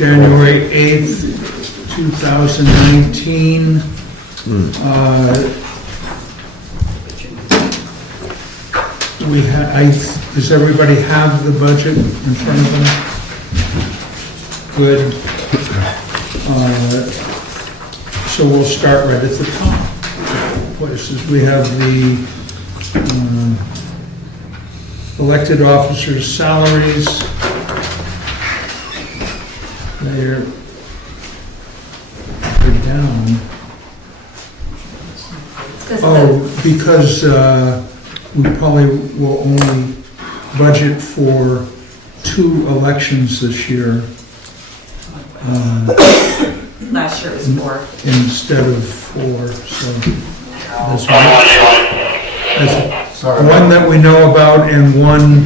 January 8th, 2019. Does everybody have the budget in front of them? Good. So we'll start right at the top. Places we have the elected officers' salaries. They're down. Oh, because we probably will only budget for 2 elections this year. Last year it was 4. Instead of 4, so that's one that we know about and one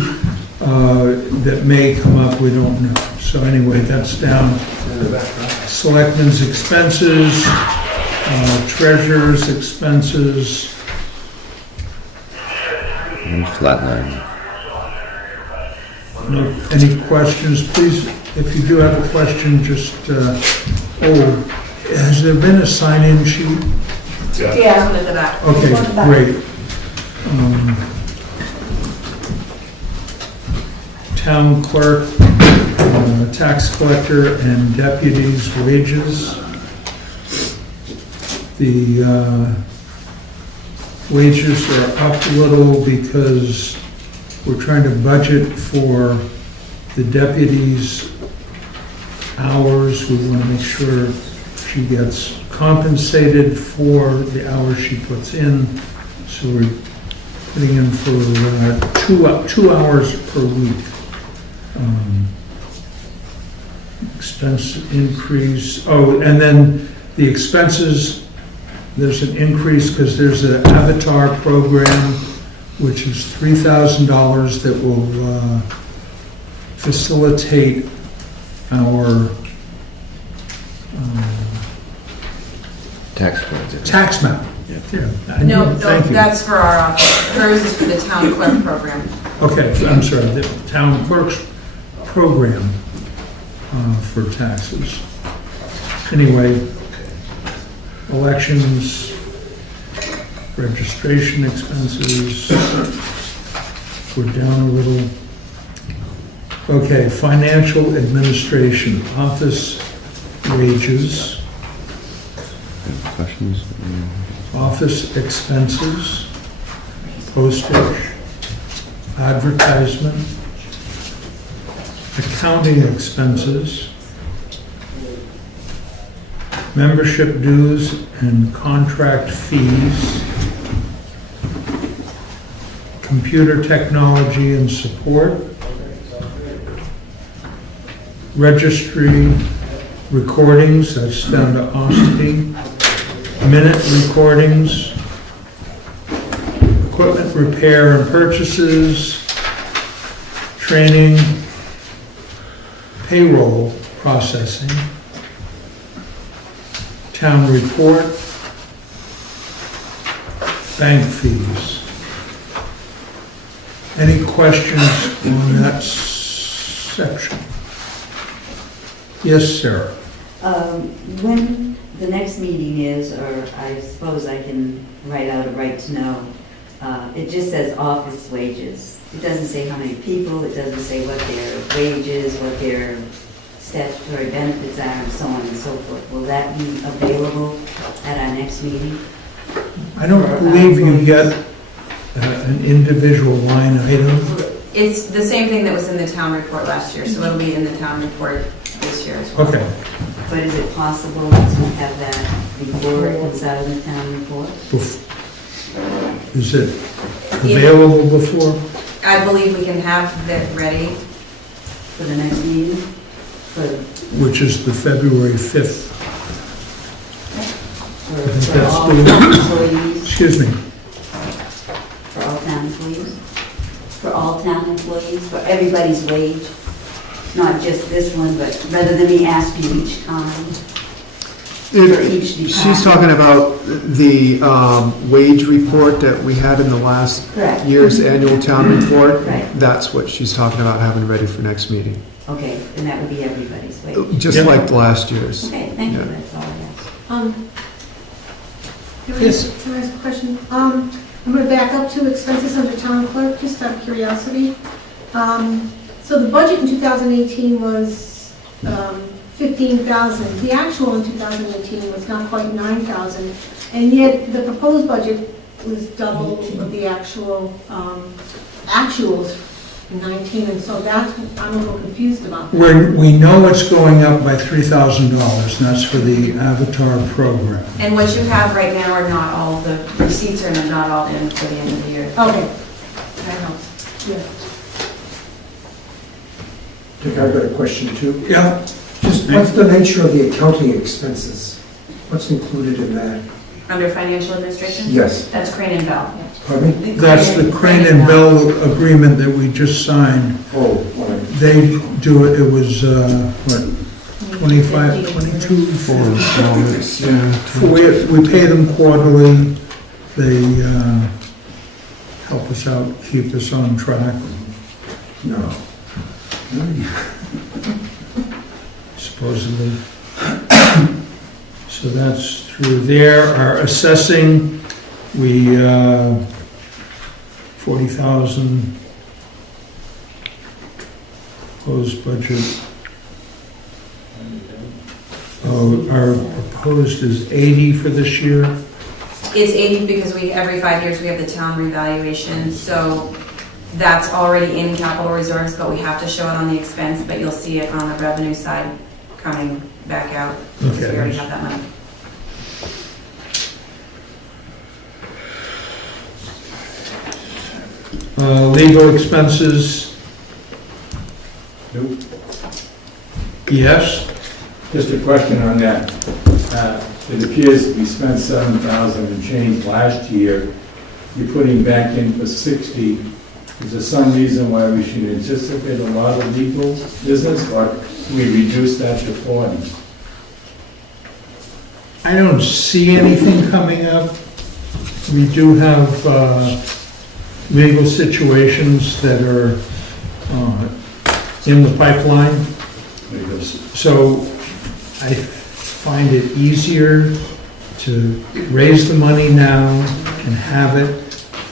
that may come up, we don't know. So anyway, that's down. Selectmen's expenses, treasurer's expenses. And flatline. Any questions? Please, if you do have a question, just, has there been a sign-in sheet? Yeah, look at that. Okay, great. Town clerk, tax collector, and deputies' wages. The wages are up a little because we're trying to budget for the deputies' hours. We want to make sure she gets compensated for the hours she puts in. So we're putting in for 2 hours per week. Expense increase. Oh, and then the expenses, there's an increase because there's an avatar program, which is $3,000 that will facilitate our Tax credits. tax map. Yeah. No, Thank you. that's for our office. Hers is for the town clerk program. Okay, I'm sorry, the town clerk's program for taxes. Anyway, elections, registration expenses, we're down a little. Okay, financial administration, office wages, Questions? office expenses, postage, advertisement, accounting expenses, membership dues and contract fees, computer technology and support, registry recordings, that's down to OSTI, minute recordings, equipment repair and purchases, training, payroll processing, town report, bank fees. Any questions on that section? Yes, Sarah. When the next meeting is, or I suppose I can write out a right to know, it just says office wages. It doesn't say how many people, it doesn't say what their wages, what their statutory benefits are, and so on and so forth. Will that be available at our next meeting? I don't believe you get an individual line item. It's the same thing that was in the town report last year, so it'll be in the town report this year as well. Okay. But is it possible to have that before it comes out of the town report? Is it available before? I believe we can have that ready. For the next meeting? Which is the February 5th. For that's all the- town employees? Excuse me. For all town employees? For all town employees, for everybody's wage? Not just this one, but rather than me asking each time for each department? She's talking about the wage report that we had in the last Correct. year's annual town report. Right. That's what she's talking about having ready for next meeting. Okay, and that would be everybody's wage. Just Yep. like last year's. Okay, thank you, Yeah. that's all I ask. Can I Yes. can I ask a question? I'm going to back up to expenses under town clerk, just out of curiosity. So the budget in 2018 was 15,000. The actual in 2018 was not quite 9,000, and yet the proposed budget was double of the actuals in 19, and so that's, I'm a little confused about that. We know it's going up by $3,000, and that's for the Avatar program. And what you have right now are not all, the receipts are not all in for the end of the year. Okay, that helps, yeah. Dick, I've got a question too. Yeah, Just what's the nature of the accounting expenses? What's included in that? Under financial administration? Yes, That's Crane and Bell. pardon me? that's the Crane and Bell agreement that we just signed. Oh, all right. They do it, it was, what, 25, 22? We pay them quarterly. They help us out, keep us on track, No. supposedly. So that's through there. Our assessing, we, 40,000 proposed budget. Oh, our proposed is 80 for this year. It's 80 because every 5 years, we have the town revaluation, so that's already in capital reserves, but we have to show it on the expense, but you'll see it on the revenue side coming back out, because we Okay. already have that money. Legal expenses, Nope. yes. Just a question on that. It appears we spent 7,000 and change last year. You're putting back in for 60. Is there some reason why we should anticipate a lot of legal business, or can we reduce that to 40? I don't see anything coming up. We do have legal situations that are in the pipeline. So I find it easier to raise the money now and have it.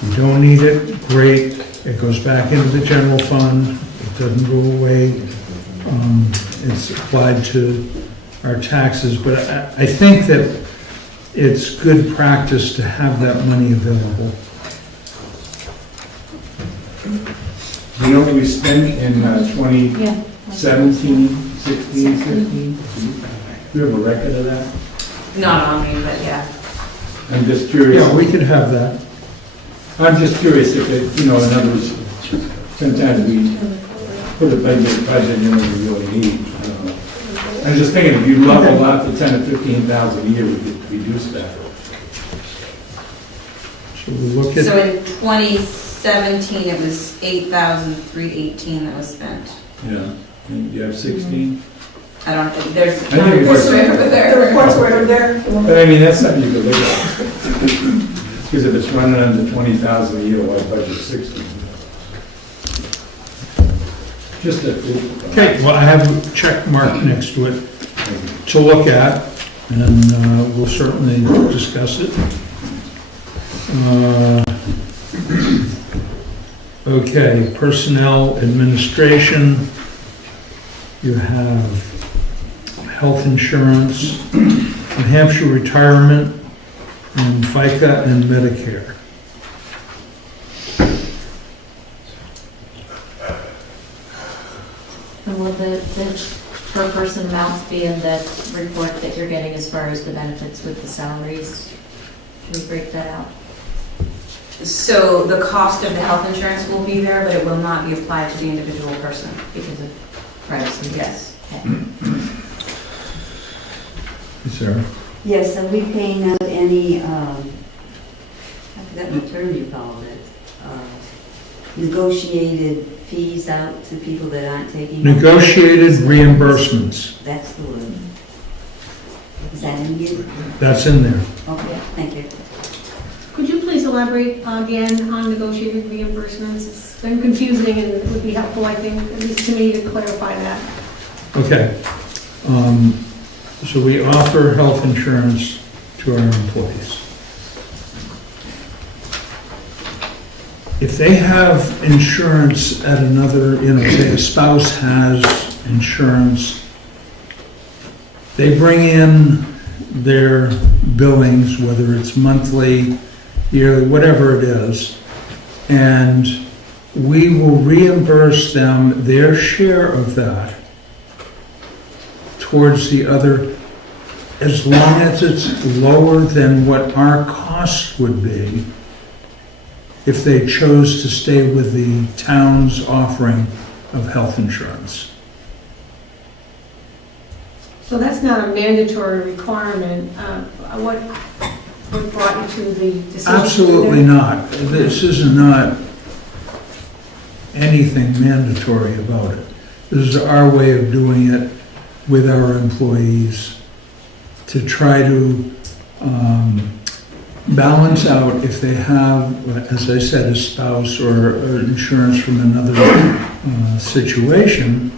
If you don't need it, great. It goes back into the general fund. It doesn't go away. It's applied to our taxes. But I think that it's good practice to have that money available. Do you know what you spent in 2017, 16, 15? Do you have a record of that? Not on me, but yeah. I'm just curious. Yeah, we could have that. I'm just curious if it, in other words, sometimes we put a budget in that we really need. I don't know. I'm just thinking, if you level out the 10 or 15,000 a year, we could reduce that. So we look at. So in 2017, it was 8,318 that was spent. Yeah. And you have 16? I don't, there's. I think it was- over there. The reports were over there. But I mean, that's something you could look at. Because if it's running under 20,000 a year, why budget 60? Just a. Okay, well, I have a check mark next to it to look at, and we'll certainly discuss it. Okay, personnel administration, you have health insurance, New Hampshire retirement, and FICA and Medicare. And will the per person amounts be in that report that you're getting as far as the benefits with the salaries? Can we break that out? So the cost of the health insurance will be there, but it will not be applied to the individual person because of privacy, yes. Sarah? Yes, are we paying out any, I forgot the term you called it, negotiated fees out to people that aren't taking? Negotiated reimbursements, That's the word. Is that in here? that's in there. Okay, thank you. Could you please elaborate again on negotiated reimbursements? It's been confusing and it would be helpful, I think, at least to me, to clarify that. Okay. So we offer health insurance to our employees. If they have insurance at another, say a spouse has insurance, they bring in their billings, whether it's monthly, yearly, whatever it is, and we will reimburse them their share of that towards the other, as long as it's lower than what our cost would be if they chose to stay with the town's offering of health insurance. So that's not a mandatory requirement. What brought you to the decision? Absolutely not. This is not anything mandatory about it. This is our way of doing it with our employees to try to balance out if they have, as I said, a spouse or insurance from another situation.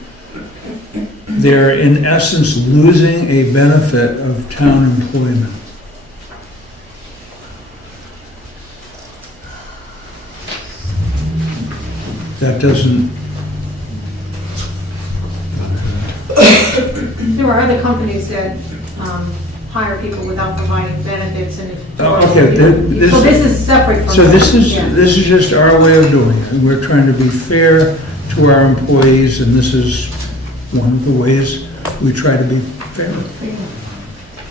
They're in essence losing a benefit of town employment. That doesn't, There are other companies that hire people without providing benefits and if. okay, So this is separate from. so that. this is, Yeah. this is just our way of doing it. We're trying to be fair to our employees, and this is one of the ways we try to be fair.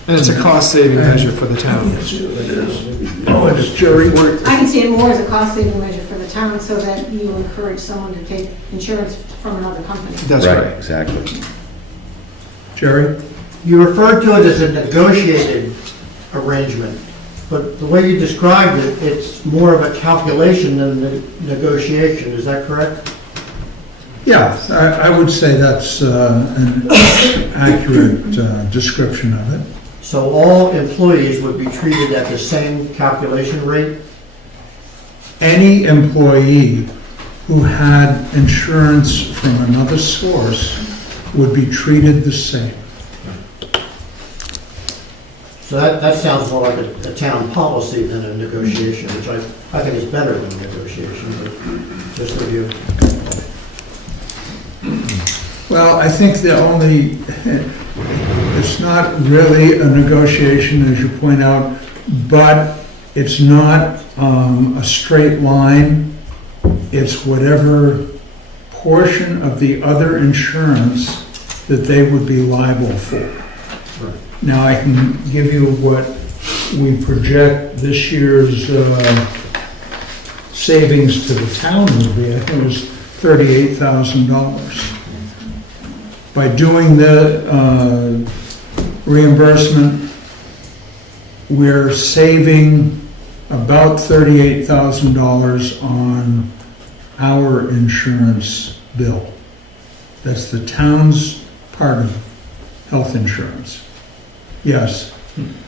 And it's a cost-saving measure for the town. Yes, it is. Oh, it is, Jerry. I can see it more as a cost-saving measure for the town so that you encourage someone to take insurance from another company. That's right. Exactly. Jerry? You referred to it as a negotiated arrangement, but the way you described it, it's more of a calculation than a negotiation, is that correct? Yeah, I would say that's an accurate description of it. So all employees would be treated at the same calculation rate? Any employee who had insurance from another source would be treated the same. So that sounds more like a town policy than a negotiation, which I think is better than a negotiation, but just for you. Well, I think it's not really a negotiation, as you point out, but it's not a straight line. It's whatever portion of the other insurance that they would be liable for. Now, I can give you what we project this year's savings to the town will be. I think it was $38,000. By doing the reimbursement, we're saving about $38,000 on our insurance bill. That's the town's part of health insurance. Yes,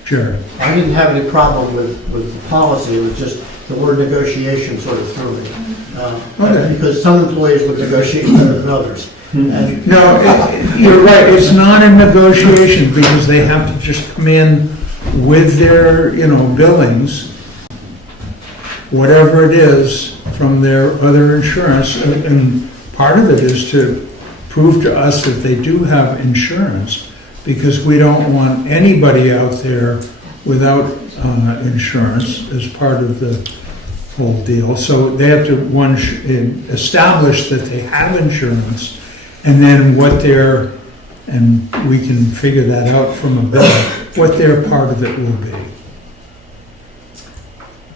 Jerry. I didn't have any problem with the policy, it was just the word negotiation sort of threw me. Okay. Because some employees would negotiate better than others. And No, you're right, it's not a negotiation because they have to just come in with their, billings, whatever it is from their other insurance. And part of it is to prove to us that they do have insurance, because we don't want anybody out there without insurance as part of the whole deal. So they have to, establish that they have insurance, and then and we can figure that out from a bill, what their part of it will be.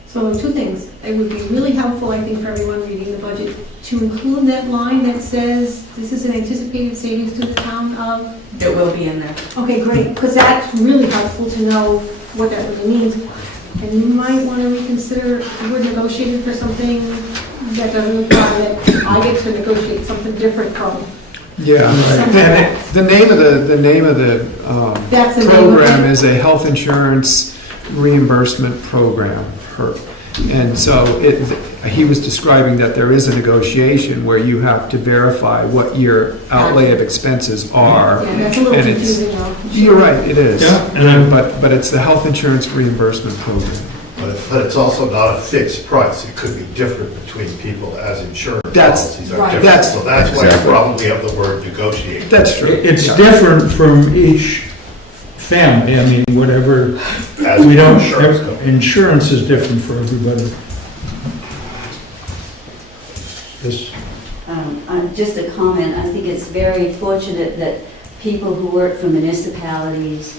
So two things. It would be really helpful, I think, for everyone reading the budget to include that line that says this is an anticipated savings to the town of. It will be in there. Okay, great, because that's really helpful to know what that really means. And you might want to reconsider the word negotiated for something that doesn't imply that I get to negotiate something different from. Yeah. And the name of the That's the name of program it. is a health insurance reimbursement program. And so he was describing that there is a negotiation where you have to verify what your outlay of expenses are. Yeah, that's a little And it's- confusing though. You're right, it is. Yeah, and I'm- But it's the health insurance reimbursement program. But it's also not a fixed price. It could be different between people as insurance That's- policies are right. different. That's- So that's why you Exactly. probably have the word negotiate. That's true. It's Yeah. different from each family, I mean, whatever, As we don't, insurance company. insurance is different for everybody. Yes, Just a comment, I think it's very fortunate that people who work for municipalities,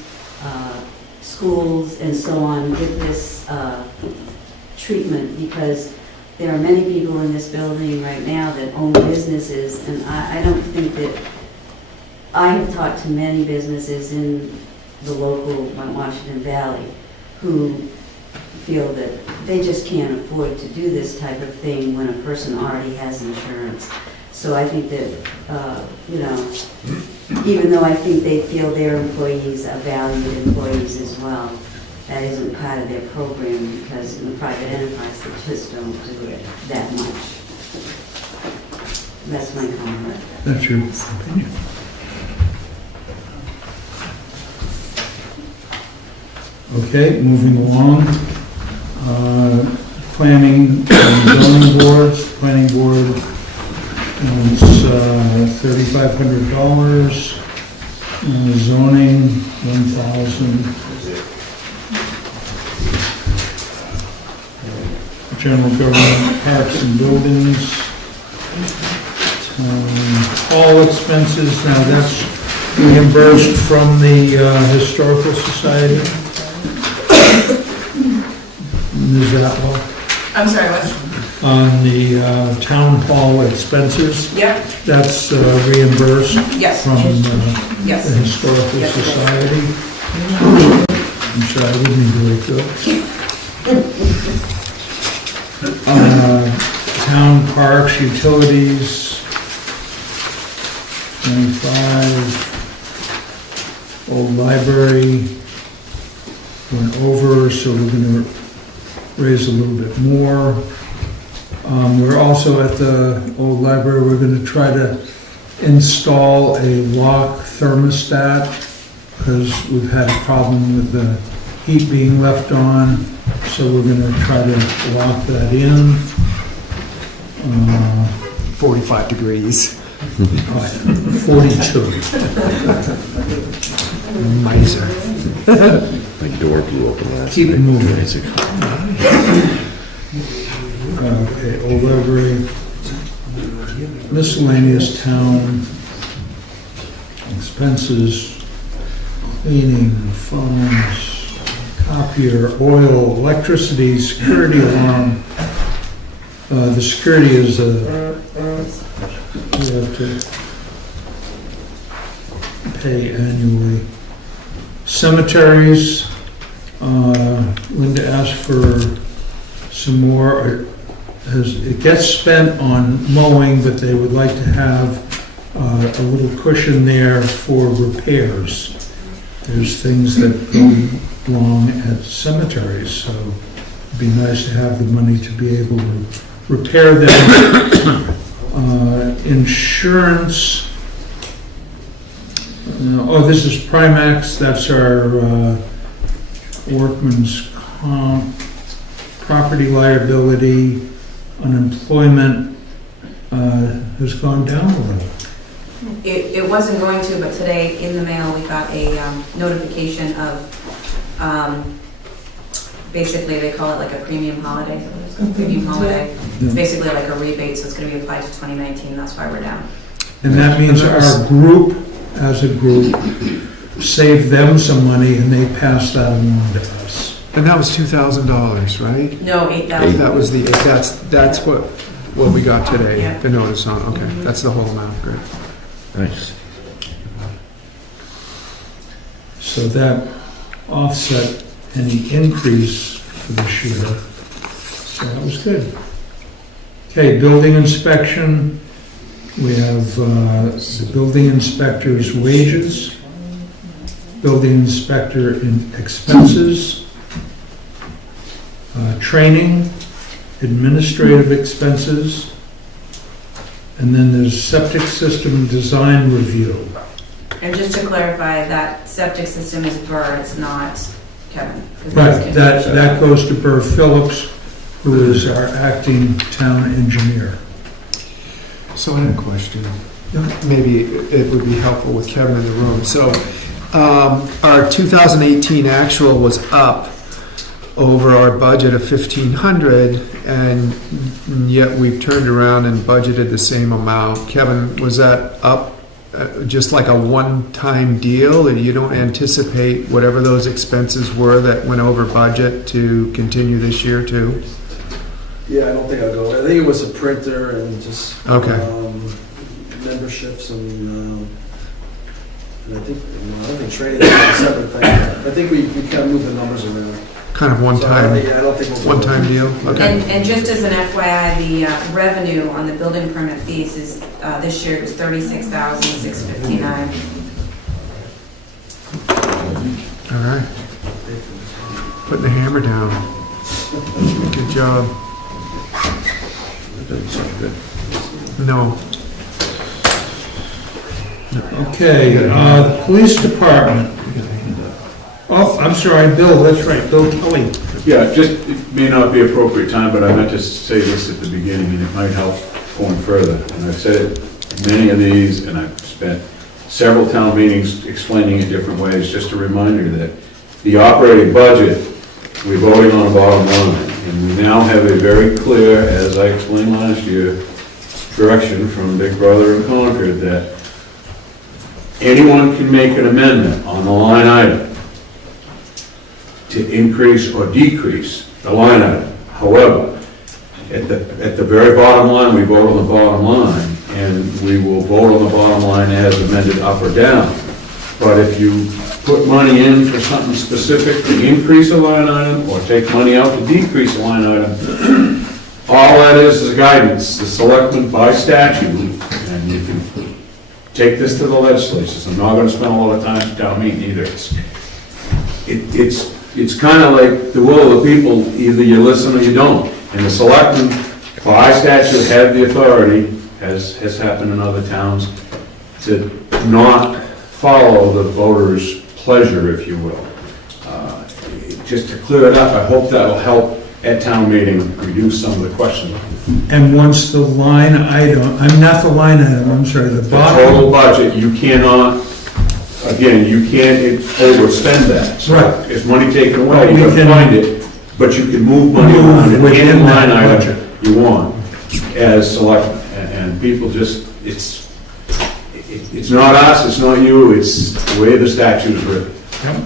schools, and so on get this treatment, because there are many people in this building right now that own businesses, and I don't think that, I have talked to many businesses in the local Mount Washington Valley who feel that they just can't afford to do this type of thing when a person already has insurance. So I think that, even though I think they feel their employees are valued employees as well, that isn't part of their program, because in the private enterprise, they just don't do it that much. That's my comment. that's your opinion. Okay, moving along. Planning and zoning boards, planning board is $3,500. Zoning, 1,000. General government, parks and buildings. All expenses, now that's reimbursed from the Historical Society. Ms. Atwell, I'm sorry, what? on the town hall expenses, Yep, that's reimbursed yes, from the yes. Historical Yes, it is. Society. I'm sure I wouldn't do it good. Town parks, utilities, 25. Old library went over, so we're gonna raise a little bit more. We're also at the old library, we're gonna try to install a lock thermostat, because we've had a problem with the heat being left on, so we're gonna try to lock that in. 45 degrees. 42. Miser. My door blew open last Keep night. moving. Crazy. Okay, old library, miscellaneous town, expenses, cleaning, phones, copier, oil, electricity, security alarm. The security is we have to pay annually. Cemeteries, Linda asked for some more. It gets spent on mowing, but they would like to have a little cushion there for repairs. There's things that go wrong at cemeteries, so it'd be nice to have the money to be able to repair them. Insurance. This is Primax, that's our workman's comp, property liability, unemployment has gone down a little. It wasn't going to, but today in the mail, we got a notification of, basically, they call it like a premium holiday. Premium holiday. It's basically like a rebate, so it's going to be applied to 2019, that's why we're down. And that means our group, as a group, saved them some money and they passed that along to us. And that was $2,000, right? No, 8,000. That was that's what we got today, Yeah. the notice on, okay, that's the whole amount, great. Nice. So that offset any increase for this year. So that was good. Okay, building inspection. We have the building inspector's wages, building inspector in expenses, training, administrative expenses, and then there's septic system design review. And just to clarify, that septic system is Burr, it's not Kevin. 'cause Right, there's that goes to Burr Phillips, who is our acting town engineer. So I have a question. Maybe it would be helpful with Kevin in the room. So our 2018 actual was up over our budget of 1,500, and yet we've turned around and budgeted the same amount. Kevin, was that up just like a one-time deal, and you don't anticipate whatever those expenses were that went over budget to continue this year too? Yeah, I don't think I'll go. I think it was a printer and just Okay. memberships and I think training is a separate thing. I think we kind of move the numbers around. Kind of So I one-time, don't think we'll go. one-time deal? Okay. And just as an FYI, the revenue on the building permit fees is, this year it was $36,659. All right. Putting the hammer down. Good job. Doesn't sound good. No. Okay, the police department. Oh, I'm sorry, Bill, that's right, Bill Kelly. Yeah, just, it may not be appropriate time, but I meant to say this at the beginning, and it might help going further. And I've said it many of these, and I've spent several town meetings explaining it different ways. Just a reminder that the operating budget, we're voting on a bottom line, and we now have a very clear, as I explained last year, direction from Big Brother and Concord that anyone can make an amendment on the line item to increase or decrease the line item. However, at the very bottom line, we vote on the bottom line, and we will vote on the bottom line as amended up or down. But if you put money in for something specific to increase a line item or take money out to decrease a line item, all that is guidance. The selectmen by statute, and you can take this to the legislatures. I'm not gonna spend a lot of time at town meeting either. It's kind of like the will of the people, either you listen or you don't. And the selectmen, by statute, have the authority, as has happened in other towns, to not follow the voters' pleasure, if you will. Just to clear it up, I hope that'll help at town meeting reduce some of the questions. And once the line item, I'm not the line item, I'm sorry, the The bottom. total budget, you cannot, again, you can't overspend that. So Right. if money taken away, But we you can can find it, but you can move money around in within any that line budget. item you want as selectmen. And people just, it's not us, it's not you, it's the way the statute is written. Yep.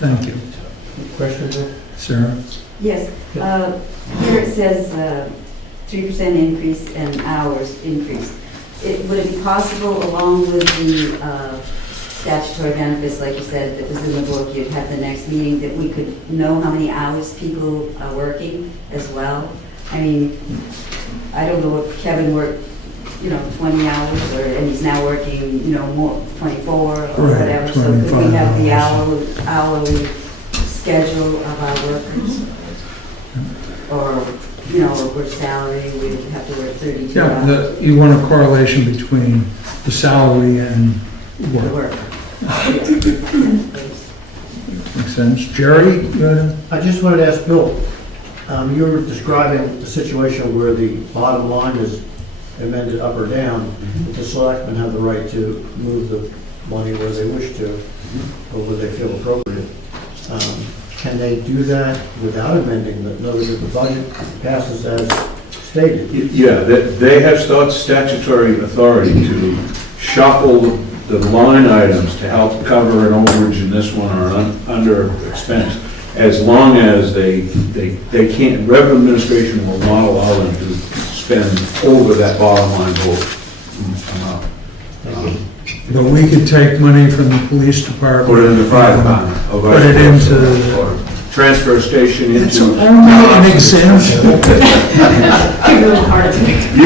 Thank you. Question there? Sarah? Yes, here it says 3% increase and hours increase. Would it be possible, along with the statutory benefits, like you said, that was in the book, you'd have the next meeting, that we could know how many hours people are working as well? I mean, I don't know if Kevin worked, 20 hours, and he's now working, more, 24 or Right, whatever. So could we 25 have the hours. hourly schedule of our workers? Or, a good salary, we would have to work 32 Yeah, hours. you want a correlation between the salary and The work. work. Makes sense. Jerry, you had a- I just wanted to ask Bill, you were describing a situation where the bottom line is amended up or down, but the selectmen have the right to move the money where they wish to, or where they feel appropriate. Can they do that without amending? In other words, if the budget passes as stated? Yeah, they have statutory authority to shuffle the line items to help cover an overage in this one or an under expense, as long as they can't, revenue administration will not allow them to spend over that bottom line vote amount. but we could take money from the police department. Put it in the fire department. or Put vice it versa, into- or transfer station It's into. only an example.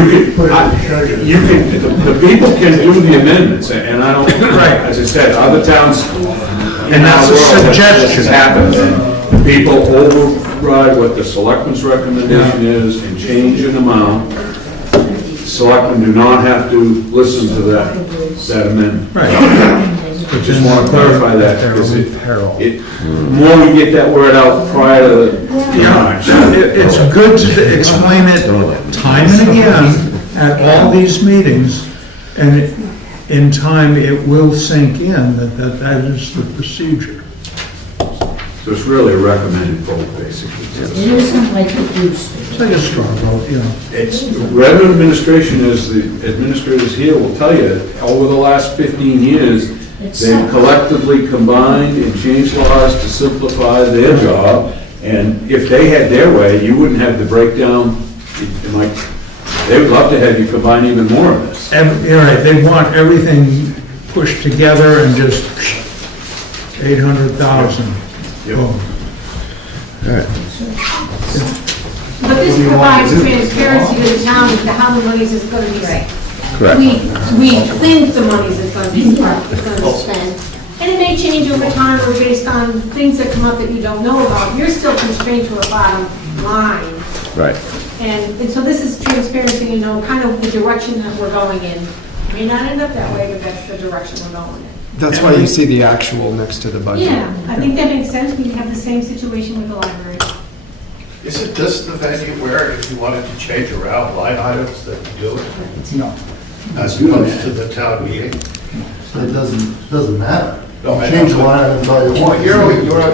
You can, the people can do the amendments, and I don't, Right. as I said, other towns in And that's our a world, this suggestion. has happened. people override what the selectmen's recommendation is and change an amount, selectmen do not have to listen to that amendment. Right. I just want to clarify that, because more we get that word out prior to March. It's good to explain it time and again at all these meetings, and in time, it will sink in that is the procedure. So it's really a recommended vote, basically. It's like a straw vote, you know. It's, revenue administration, as the administrators here will tell you, over the last 15 years, they've collectively combined and changed laws to simplify their job, and if they had their way, you wouldn't have the breakdown, like, they would love to have you combine even more of this. You're right, they want everything pushed together and just 800,000. Yep. Boom. But this provides transparency to the town as to how the monies is going to be spent. Correct. We think the monies is going to be spent. And it may change over time or based on things that come up that you don't know about. You're still constrained to a bottom line. Right. And so this is transparency, you know, kind of the direction that we're going in. It may not end up that way, but that's the direction we're going in. That's why you see the actual next to the budget. Yeah, I think that makes sense. We have the same situation with the library. Is it this the venue where if you wanted to change around line items that you do it? No. As opposed to the town meeting? It doesn't matter. No, I Change know, the line items all you Well, want.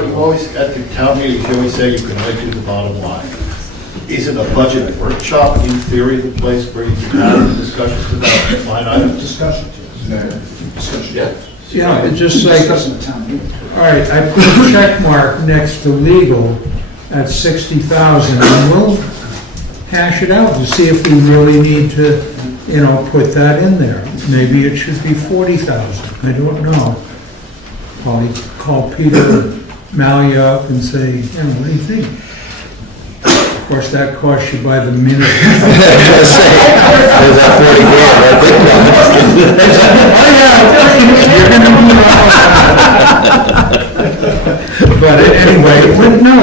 you always, at the town meetings, you always say you can only do the bottom line. Isn't a budget workshop in theory the place where you can have discussions about line items? Discussion. Discussion. Yeah. Yeah, it's just like, Discussing the town meeting. all right, I put a check mark next to legal at 60,000, and we'll hash it out to see if we really need to, you know, put that in there. Maybe it should be 40,000, I don't know. Probably call Peter Malia up and say, you know, what do you think? Of course, that costs you by the minute. There's that 40 grand right there. But anyway, no,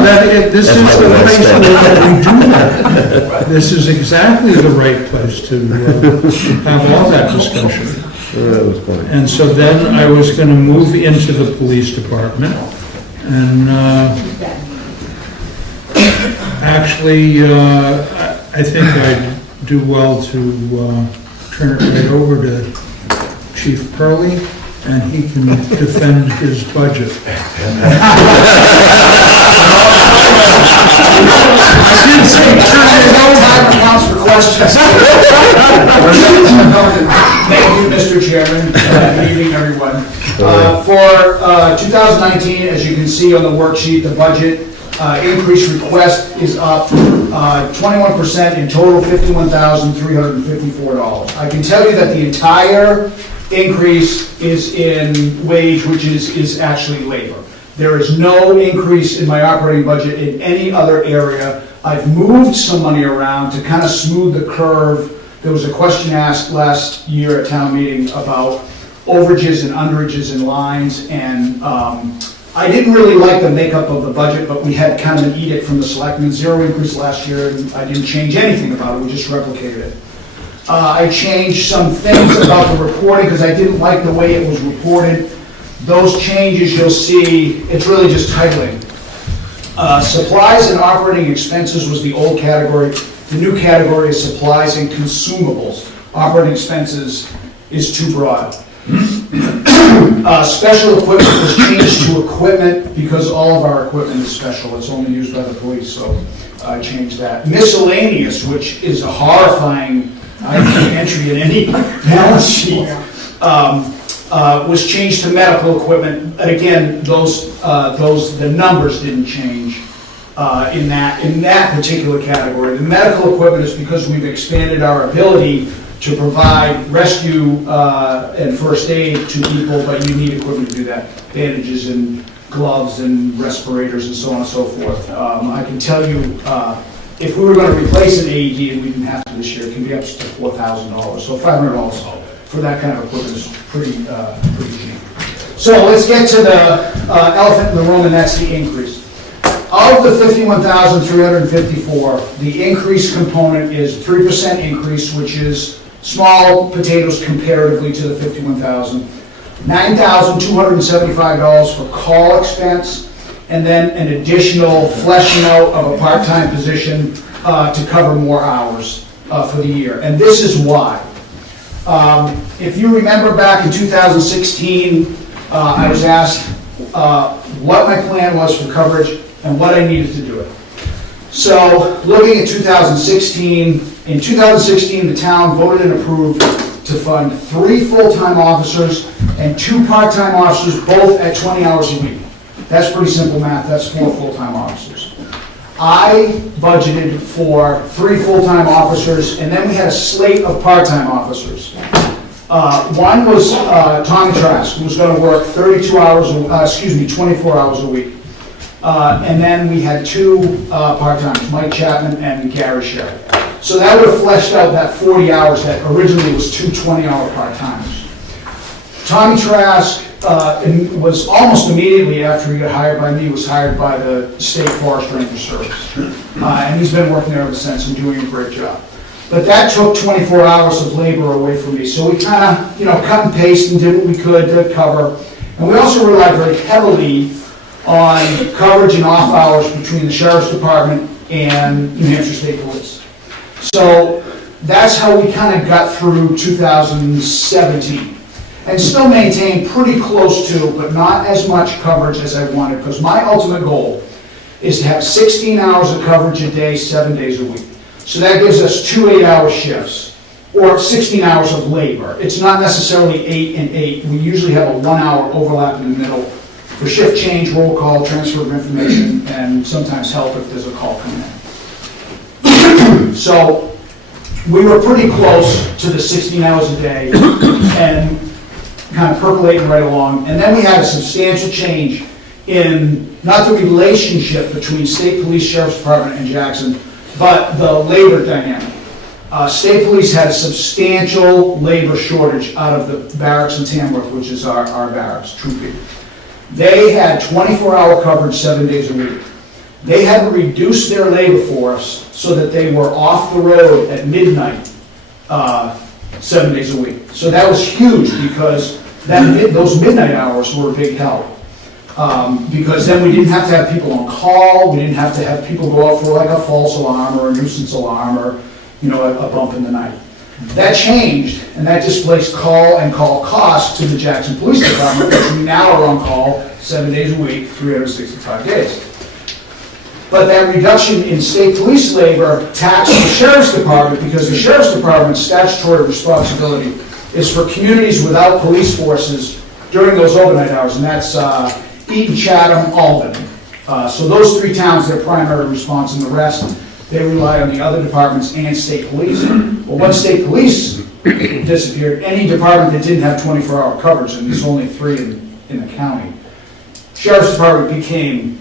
this is the place that we do that. This is exactly the right place to have all that discussion. That was funny. And so then I was going to move into the police department, and actually, I think I'd do well to turn it right over to Chief Purley, and he can defend his budget. I didn't say turn it over. Time counts for questions. Thank you, Mr. Chairman. Good evening, everyone. For 2019, as you can see on the worksheet, the budget increase request is up 21% in total, $51,354. I can tell you that the entire increase is in wage, which is actually labor. There is no increase in my operating budget in any other area. I've moved some money around to kind of smooth the curve. There was a question asked last year at town meeting about overages and underages in lines, and I didn't really like the makeup of the budget, but we had kind of an edict from the selectmen, 0 increase last year, and I didn't change anything about it, we just replicated it. I changed some things about the reporting because I didn't like the way it was reported. Those changes you'll see, it's really just titling. Supplies and operating expenses was the old category. The new category is supplies and consumables. Operating expenses is too broad. Special equipment was changed to equipment because all of our equipment is special. It's only used by the police, so I changed that. Miscellaneous, which is a horrifying entry in any balance sheet, was changed to medical equipment. And again, the numbers didn't change in that particular category. The medical equipment is because we've expanded our ability to provide rescue and first aid to people, but you need equipment to do that. Bandages and gloves and respirators and so on and so forth. I can tell you, if we were going to replace an AED, and we didn't have to this year, it can be up to $4,000. So $500 for that kind of equipment is pretty cheap. So let's get to the elephant in the room, and that's the increase. Of the 51,354, the increase component is 3% increase, which is small potatoes comparatively to the 51,000. $9,275 for call expense, and then an additional fleshing out of a part-time position to cover more hours for the year. And this is why. If you remember back in 2016, I was asked what my plan was for coverage and what I needed to do it. So, looking at 2016, in 2016, the town voted and approved to fund 3 full-time officers and 2 part-time officers, both at 20 hours a week. That's pretty simple math, that's 4 full-time officers. I budgeted for 3 full-time officers, and then we had a slate of part-time officers. One was Tommy Trask, who was going to work 24 hours a week. And then we had 2 part-timers, Mike Chapman and Gary Sherry. So that would have fleshed out that 40 hours that originally was 2 20-hour part-timers. Tommy Trask was almost immediately after he got hired by me, was hired by the State Forest Ranger Service. And he's been working there ever since and doing a great job. But that took 24 hours of labor away from me. So we kind of, cut and paste and did what we could to cover. And we also relied very heavily on coverage and off hours between the Sheriff's Department and New Hampshire State Police. So that's how we kind of got through 2017. And still maintained pretty close to, but not as much coverage as I wanted, because my ultimate goal is to have 16 hours of coverage a day, 7 days a week. So that gives us 2 8-hour shifts, or 16 hours of labor. It's not necessarily 8 and 8. We usually have a 1-hour overlap in the middle for shift change, roll call, transfer of information, and sometimes help if there's a call coming in. So we were pretty close to the 16 hours a day and kind of percolating right along. And then we had a substantial change in not the relationship between State Police, Sheriff's Department, and Jackson, but the labor dynamic. State Police had a substantial labor shortage out of the barracks in Tamworth, which is our barracks, Troopy. They had 24-hour coverage 7 days a week. They had to reduce their labor force so that they were off the road at midnight 7 days a week. So that was huge because those midnight hours were a big help. Because then we didn't have to have people on call, we didn't have to have people go out for like a false alarm or a nuisance alarm or a bump in the night. That changed, and that displaced call and call costs to the Jackson Police Department, which we now are on call 7 days a week, 365 days. But that reduction in state police labor taxed the Sheriff's Department, because the Sheriff's Department's statutory responsibility is for communities without police forces during those overnight hours, and that's Eaton, Chatham, Albany. So those 3 towns, their primary response, and the rest, they rely on the other departments and state police. Well, once state police disappeared, any department that didn't have 24-hour coverage, and there's only 3 in the county, Sheriff's Department became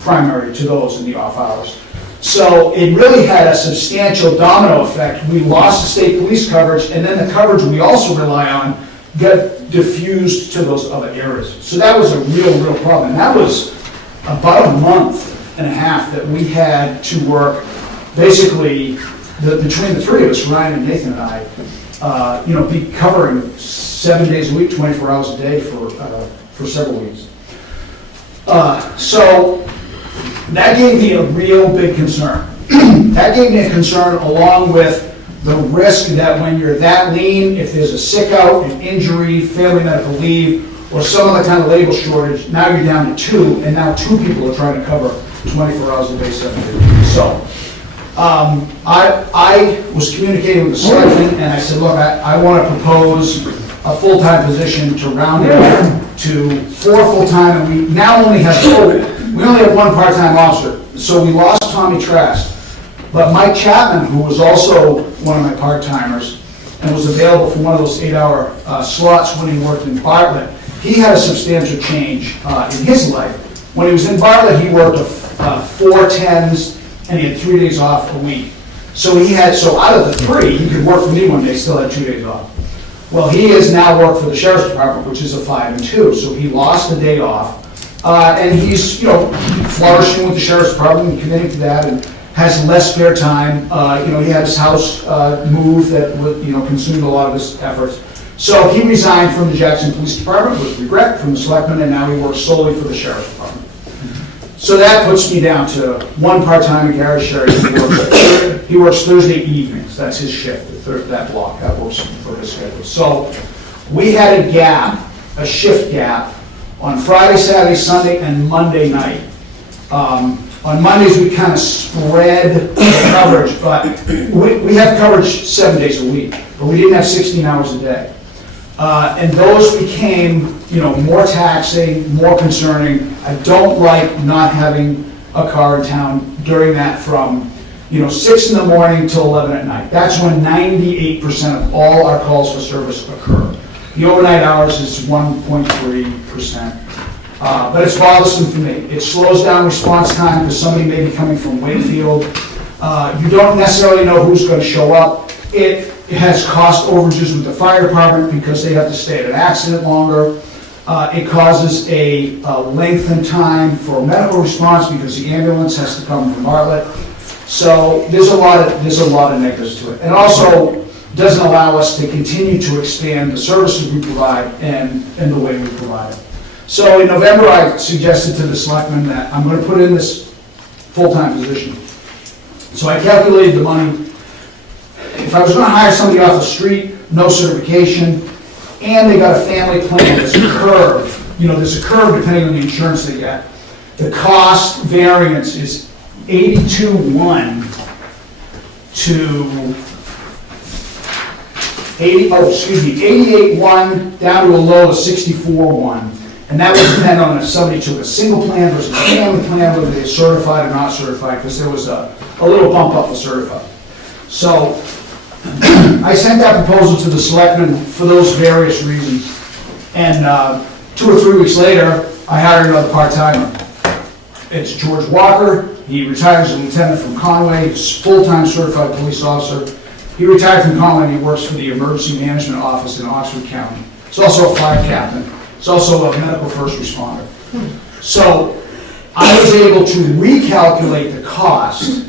primary to those in the off hours. So it really had a substantial domino effect. We lost the state police coverage, and then the coverage we also rely on got diffused to those other areas. So that was a real problem. And that was about a month and a half that we had to work, basically, between the 3 of us, Ryan and Nathan and I, be covering 7 days a week, 24 hours a day for several weeks. So that gave me a real big concern. That gave me a concern along with the risk that when you're that lean, if there's a sick out, an injury, family medical leave, or some other kind of labor shortage, now you're down to 2, and now 2 people are trying to cover 24 hours a day, 7 days a week. So I was communicating with the selectmen, and I said, look, I want to propose a full-time position to round it up to 4 full-time, and we now only have 4. We only have 1 part-time officer, so we lost Tommy Trask. But Mike Chapman, who was also one of my part-timers and was available for one of those 8-hour slots when he worked in Bartlett, he had a substantial change in his life. When he was in Bartlett, he worked 4 10s and he had 3 days off a week. So out of the 3, he could work for me one day, still had 2 days off. Well, he has now worked for the Sheriff's Department, which is a 5 and 2, so he lost a day off. And he's, flourishing with the sheriff's department and committing to that, and has less spare time. He had his house moved that would, consumed a lot of his efforts. So he resigned from the Jackson Police Department with regret from the selectmen, and now he works solely for the sheriff's department. So that puts me down to one part-time in Gary Sherry. He works Thursday evenings. That's his shift, that block. That works for his schedule. So we had a shift gap on Friday, Saturday, Sunday, and Monday night. On Mondays, we kind of spread the coverage, but we have coverage 7 days a week, but we didn't have 16 hours a day. And those became, more taxing, more concerning. I don't like not having a car in town during that from, 6 in the morning till 11 at night. That's when 98% of all our calls for service occur. The overnight hours is 1.3%. But it's bothersome for me. It slows down response time because somebody may be coming from Wakefield. You don't necessarily know who's going to show up. It has cost overages with the fire department because they have to stay at an accident longer. It causes a lengthened time for medical response because the ambulance has to come from Bartlett. So there's a lot of negatives to it. And also doesn't allow us to continue to expand the services we provide and the way we provide it. So in November, I suggested to the selectmen that I'm going to put in this full-time position. So I calculated the money. If I was going to hire somebody off the street, no certification, and they got a family plan, there's a curve. There's a curve depending on the insurance they get. The cost variance is 82.1 to 88.1 down to a low of 64.1. And that would depend on if somebody took a single plan versus a family plan, whether they're certified or not certified, because there was a little bump up for certified. So I sent that proposal to the selectmen for those various reasons. And 2 or 3 weeks later, I hired another part-timer. It's George Walker. He retired as a lieutenant from Conway. He's a full-time certified police officer. He retired from Conway and he works for the Emergency Management Office in Oxford County. He's also a fire captain. He's also a medical first responder. So I was able to recalculate the cost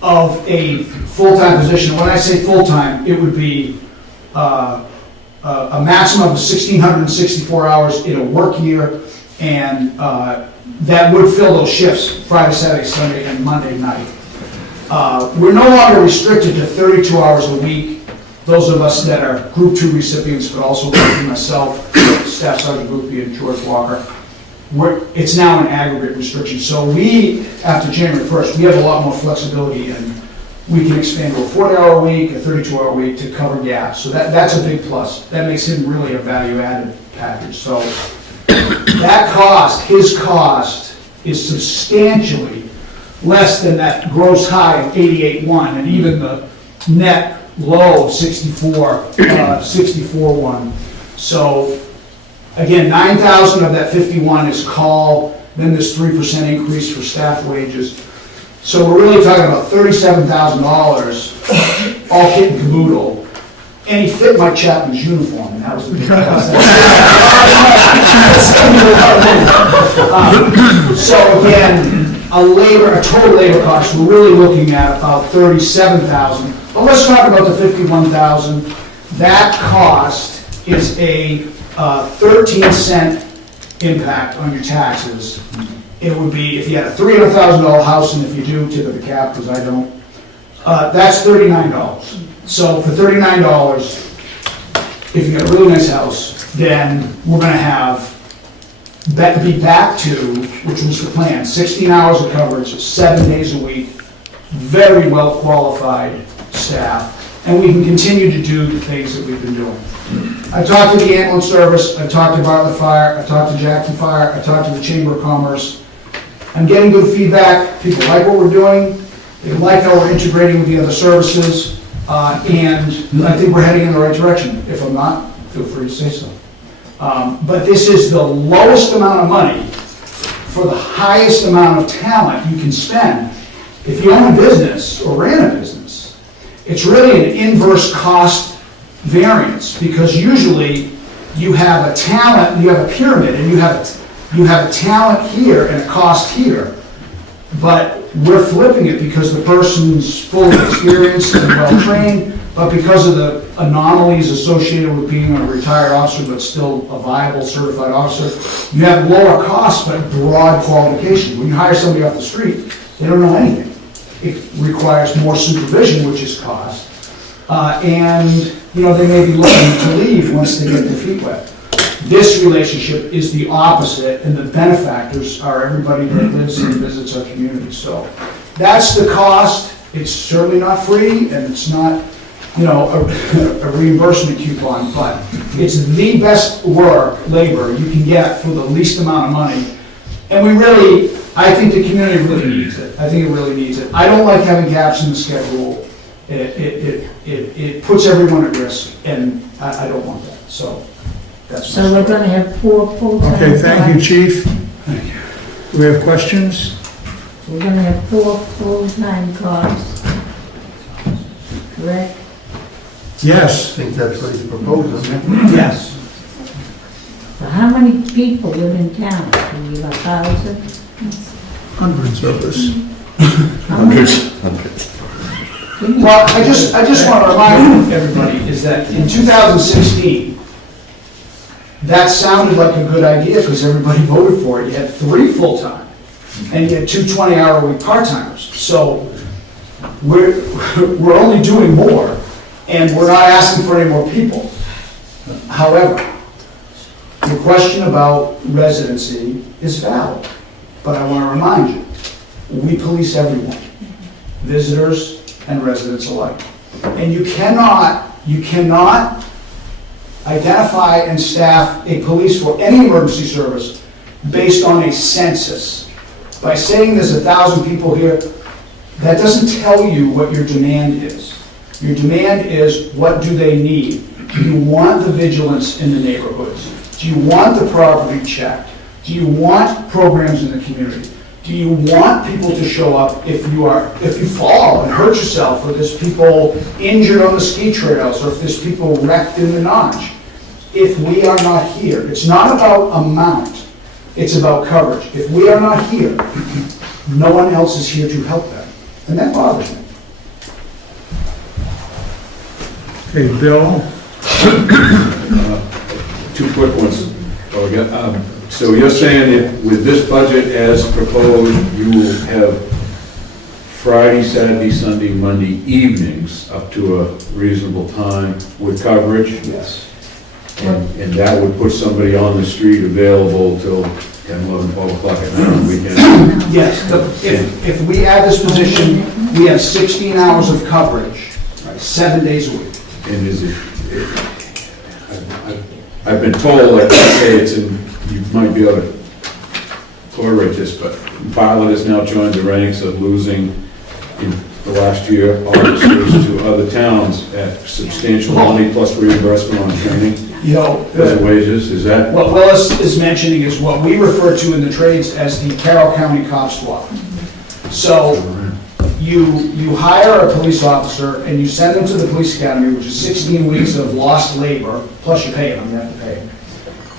of a full-time position. When I say full-time, it would be a maximum of 1,664 hours in a work year, and that would fill those shifts Friday, Saturday, Sunday, and Monday night. We're no longer restricted to 32 hours a week. Those of us that are Group 2 recipients, but also myself, Staff Sergeant Groupie, and George Walker, it's now an aggregate restriction. So we, after January 1st, we have a lot more flexibility, and we can expand to a 40-hour week, a 32-hour week to cover gaps. So that's a big plus. That makes him really a value-added package. So that cost, his cost, is substantially less than that gross high of 88.1, and even the net low of 64.1. So again, 9,000 of that 51 is call, then there's 3% increase for staff wages. So we're really talking about $37,000, all kit and caboodle. And he fit my Chapman's uniform, and that was a big plus. So again, a total labor cost, we're really looking at about $37,000. But let's talk about the $51,000. That cost is a 13-cent impact on your taxes. It would be if you had a $300,000 house, and if you do, tip of the cap, because I don't, that's $39. So for $39, if you got a really nice house, then we're going to have that be back to, which was the plan, 16 hours of coverage, 7 days a week, very well qualified staff, and we can continue to do the things that we've been doing. I talked to the ambulance service, I talked to Bartlett Fire, I talked to Jackson Fire, I talked to the Chamber of Commerce. I'm getting good feedback. People like what we're doing. They like how we're integrating with the other services, and I think we're heading in the right direction. If I'm not, feel free to say so. But this is the lowest amount of money for the highest amount of talent you can spend. If you own a business or ran a business, it's really an inverse cost variance, because usually you have a talent, you have a pyramid, and you have you have a talent here and a cost here, but we're flipping it because the person's full of experience and well-trained, but because of the anomalies associated with being a retired officer but still a viable certified officer, you have lower costs but broad qualifications. When you hire somebody off the street, they don't know anything. It requires more supervision, which is cost. And, they may be looking to leave once they get their feet wet. This relationship is the opposite, and the benefactors are everybody that lives and visits our community. So that's the cost. It's certainly not free, and it's not, a reimbursement coupon, but it's the best labor you can get for the least amount of money. And I think the community really needs it. I think it really needs it. I don't like having gaps in the schedule. It puts everyone at risk, and I don't want that. So that's my So we're story. gonna have 4 full-time. Okay, thank you, guards. chief. Do we have questions? We're gonna have 4 full-time cops. Correct? Yes. I think that's what he's proposing. Yes. So how many people live in town? Do you have 1,000? Hundreds of us. Hundreds. Well, I just want to remind everybody is that in 2016, that sounded like a good idea because everybody voted for it. You had 3 full-time, and you had 2 20-hour-a-week part-timers. So we're only doing more, and we're not asking for any more people. However, the question about residency is valid, but I want to remind you, we police everyone, visitors and residents alike. And you cannot identify and staff a police for any emergency service based on a census. By saying there's 1,000 people here, that doesn't tell you what your demand is. Your demand is, what do they need? Do you want the vigilance in the neighborhoods? Do you want the property checked? Do you want programs in the community? Do you want people to show up if you fall and hurt yourself, or there's people injured on the ski trails, or if there's people wrecked in the notch? If we are not here, it's not about amount, it's about coverage. If we are not here, no one else is here to help them, and that bothers me. Okay, Bill? 2 quick ones. So you're saying that with this budget as proposed, you will have Friday, Saturday, Sunday, Monday evenings up to a reasonable time with coverage? Yes. And that would put somebody on the street available till 10, 11, 12 o'clock at night on the weekend? Yes, if we add this position, we have 16 hours of coverage, 7 days a week. And is it, I've been told, like I say, it's in, you might be able to correlate this, but Bartlett has now joined the ranks of losing in the last year officers to other towns at substantial money plus reimbursement on training, as wages, is that? What Willis is mentioning is what we refer to in the trades as the Carroll County Cop Swap. So you hire a police officer and you send them to the police academy, which is 16 weeks of lost labor, plus you pay them, you have to pay them.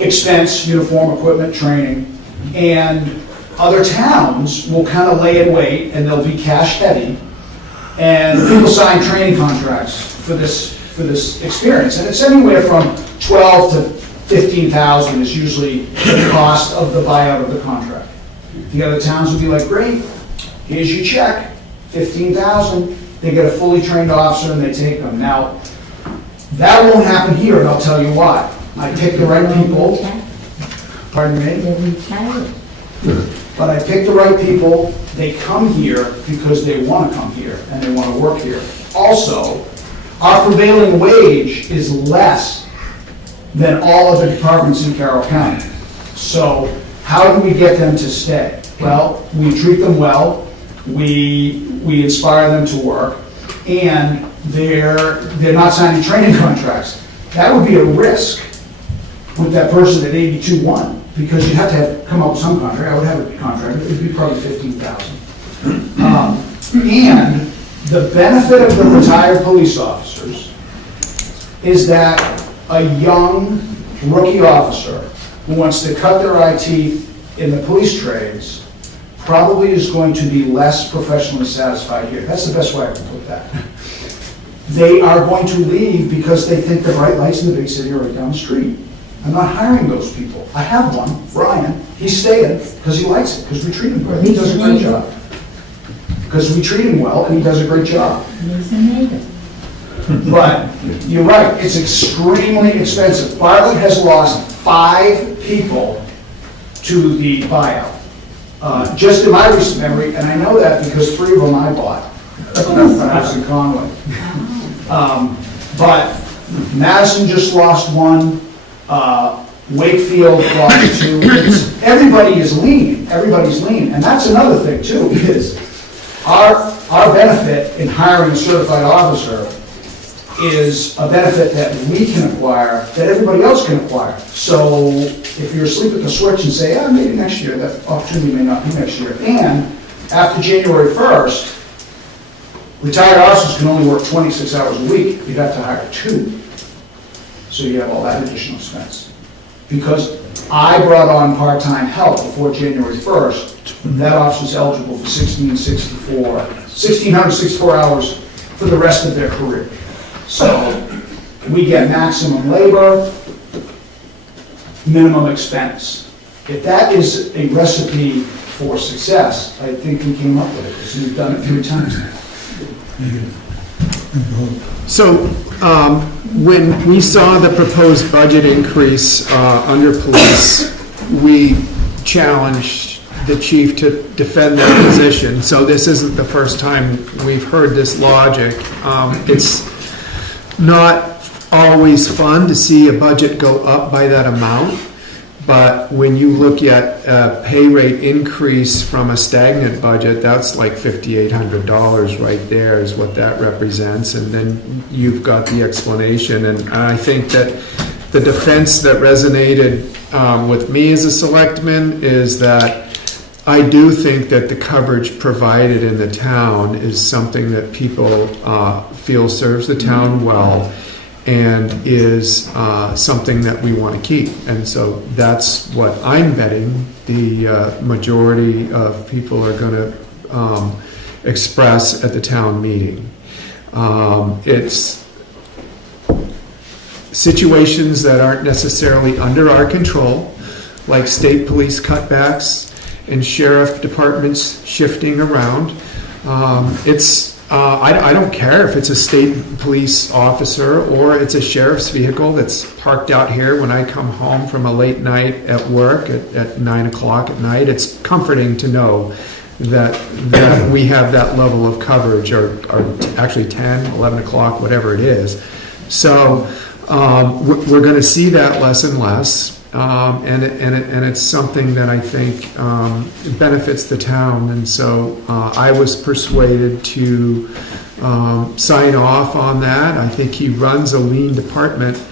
Expense, uniform, equipment, training, and other towns will kind of lay in wait and they'll be cash heavy. And people sign training contracts for this experience. And it's anywhere from 12 to 15,000 is usually the cost of the buyout of the contract. The other towns will be like, great, here's your check, 15,000. They get a fully trained officer and they take them. Now, that won't happen here, and I'll tell you why. I picked the right people. Pardon me? They're retired. But I picked the right people. They come here because they want to come here and they want to work here. Also, our prevailing wage is less than all of the departments in Carroll County. So how do we get them to stay? Well, we treat them well, we inspire them to work, and they're not signing training contracts. That would be a risk with that person at 82-1. Because you'd have to come up with some contract. I would have a contract, it would be probably 15,000. And the benefit of the retired police officers is that a young rookie officer who wants to cut their eye teeth in the police trades probably is going to be less professionally satisfied here. That's the best way I can put that. They are going to leave because they think the bright lights in the big city are right down the street. I'm not hiring those people. I have one, Brian. He's staying because he likes it, because we treat him well. He does a great job. Because we treat him well, and he does a great job. He's a native. But you're right, it's extremely expensive. Bartlett has lost 5 people to the buyout. Just in my recent memory, and I know that because 3 of them I bought when I was in Conway. But Madison just lost 1, Wakefield lost 2. Everybody is lean, everybody's lean. And that's another thing too, is our benefit in hiring a certified officer is a benefit that we can acquire, that everybody else can acquire. So if you're asleep at the switch and say, maybe next year, that opportunity may not be next year. And after January 1st, retired officers can only work 26 hours a week. You'd have to hire 2. So you have all that additional expense. Because I brought on part-time help before January 1st, that officer's eligible for 1,664 hours for the rest of their career. So we get maximum labor, minimum expense. If that is a recipe for success, I think we came up with it, because we've done it 3 times now. So, when we saw the proposed budget increase under police, we challenged the chief to defend that position. So this isn't the first time we've heard this logic. It's not always fun to see a budget go up by that amount, but when you look at a pay rate increase from a stagnant budget, that's like $5,800 right there is what that represents, and then you've got the explanation. And I think that the defense that resonated with me as a selectman is that I do think that the coverage provided in the town is something that people feel serves the town well, and is something that we want to keep. And so that's what I'm betting the majority of people are going to express at the town meeting. It's situations that aren't necessarily under our control, like state police cutbacks and sheriff departments shifting around. I don't care if it's a state police officer or it's a sheriff's vehicle that's parked out here when I come home from a late night at work at 9 o'clock at night. It's comforting to know that we have that level of coverage, or actually 10, 11 o'clock, whatever it is. So we're going to see that less and less. And it's something that I think benefits the town, and so I was persuaded to sign off on that. I think he runs a lean department,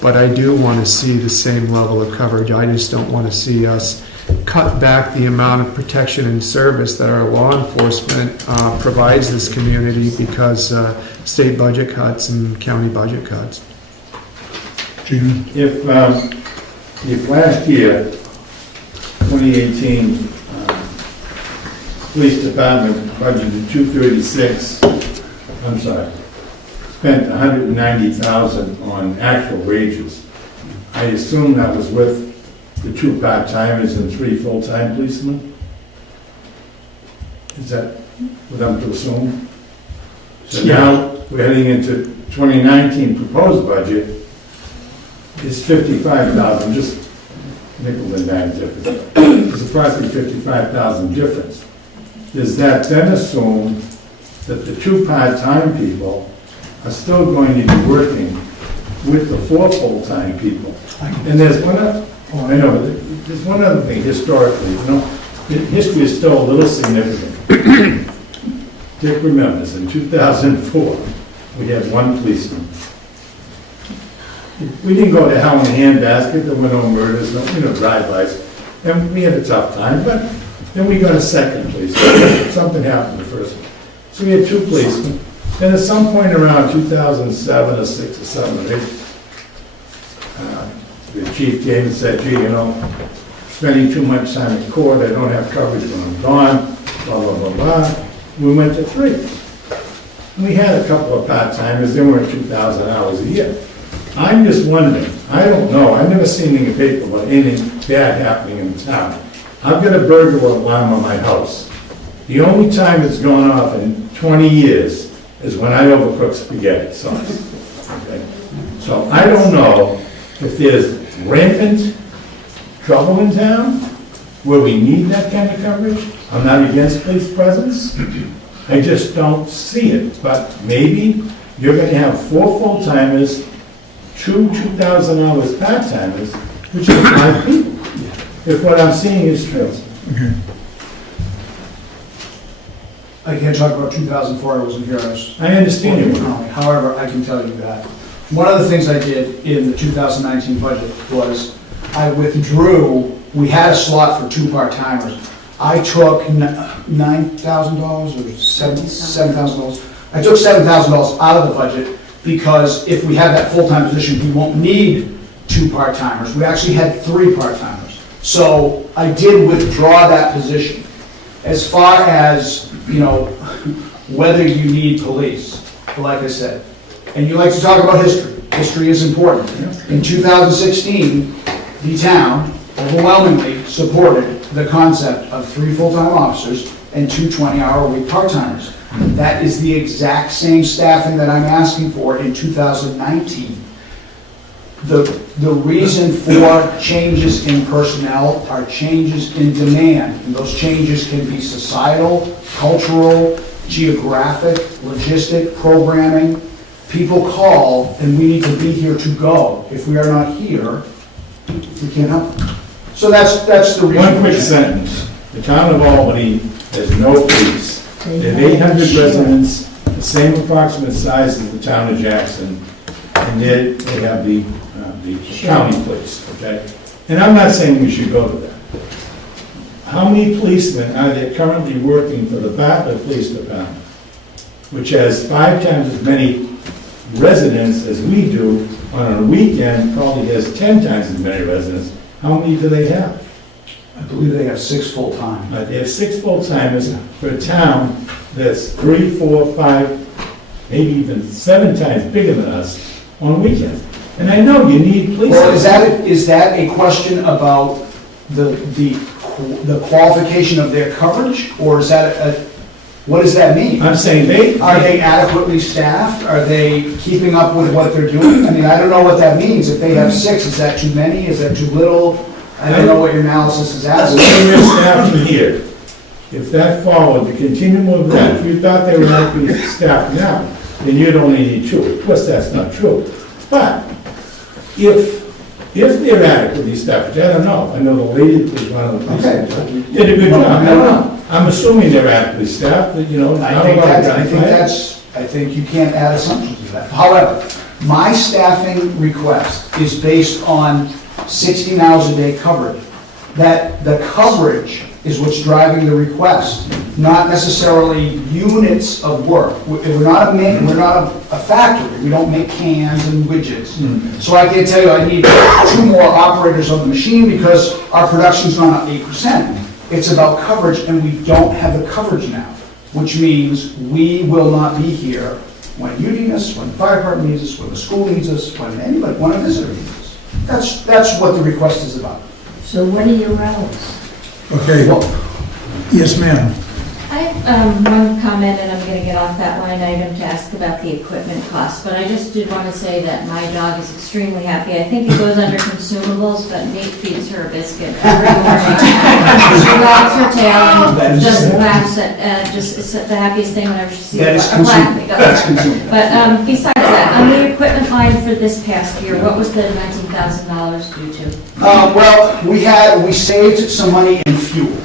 but I do want to see the same level of coverage. I just don't want to see us cut back the amount of protection and service that our law enforcement provides this community because state budget cuts and county budget cuts. If last year, 2018, police department budgeted 236, spent 190,000 on actual wages, I assume that was with the 2 part-timers and 3 full-time policemen? Is that for them to assume? So now we're heading into 2019 proposed budget. It's 55,000, just nickel and dime difference. It's approximately 55,000 difference. Does that then assume that the 2 part-time people are still going to be working with the 4 full-time people? And there's one other, there's one other thing historically, history is still a little significant. Dick remembers, in 2004, we had 1 policeman. We didn't go to hell in a handbasket, there were no murders, no drive-bys, and we had a tough time, but then we got a second policeman. Something happened the first one. So we had 2 policemen. Then at some point around 2007 or 6 or 7 or 8, the chief came and said, gee, spending too much time in court, I don't have coverage when I'm gone, blah, blah, blah, blah. We went to 3. We had a couple of part-timers, they weren't 2,000 hours a year. I'm just wondering, I don't know, I've never seen in the paper about anything bad happening in town. I've got a burglar alarm on my house. The only time it's gone off in 20 years is when I overcook spaghetti sauce. Okay? So I don't know if there's rampant trouble in town where we need that kind of coverage. I'm not against police presence. I just don't see it. But maybe you're gonna have 4 full-timers, 2 2,000 hours part-timers, which is 5 people. If what I'm seeing is true. I can't talk about 2004, I wasn't here. I understand you. However, I can tell you that one of the things I did in the 2019 budget was I withdrew, we had a slot for 2 part-timers. I took $9,000 or $7,000. I took $7,000 out of the budget because if we have that full-time position, we won't need 2 part-timers. We actually had 3 part-timers. So I did withdraw that position. As far as, whether you need police, like I said, and you like to talk about history. History is important. In 2016, the town overwhelmingly supported the concept of 3 full-time officers and 2 20-hour-a-week part-timers. That is the exact same staffing that I'm asking for in 2019. The reason for changes in personnel are changes in demand, and those changes can be societal, cultural, geographic, logistic, programming. People call, and we need to be here to go. If we are not here, we can't help them. So that's the reason. One quick sentence. The town of Albany has no police. They have 800 residents, the same approximate size as the town of Jackson, and yet they have the county police, okay? And I'm not saying we should go to that. How many policemen are there currently working for the Bartlett Police Department, which has 5 times as many residents as we do, on a weekend probably has 10 times as many residents? How many do they have? I believe they have 6 full-time. They have 6 full-timers for a town that's 3, 4, 5, maybe even 7 times bigger than us on weekends. And I know you need police. Well, is that a question about the qualification of their coverage, or is that what does that mean? I'm saying Are they adequately staffed? Are they keeping up with what they're doing? I mean, I don't know what that means. If they have 6, is that too many? Is that too little? I don't know what your analysis is asking. When you're staffing here, if that followed the continuum of that, if you thought they were adequately staffed now, then you'd only need 2. Of course, that's not true. But if they're adequately staffed, which I don't know. I know the lady who's one of the police did a good job. I don't know. I'm assuming they're adequately staffed, but, I think you can't add assumptions to that. However, my staffing request is based on 16 hours a day coverage. That the coverage is what's driving the request, not necessarily units of work. We're not a factory. We don't make cans and widgets. So I can tell you I need 2 more operators on the machine because our production's gone up 8%. It's about coverage, and we don't have the coverage now, which means we will not be here when you need us, when the fire department needs us, when the school needs us, when anybody, when a visitor needs us. That's what the request is about. So what are your hours? Okay, yes, ma'am. I have one comment, and I'm going to get off that line item to ask about the equipment costs, but I just did want to say that my dog is extremely happy. I think it goes under consumables, but Nate feeds her a biscuit every morning. She wags her tail and just laughs at, it's the happiest thing whenever she sees a black pig. But besides that, on the equipment line for this past year, what was the $19,000 due to? Well, we saved some money in fuel.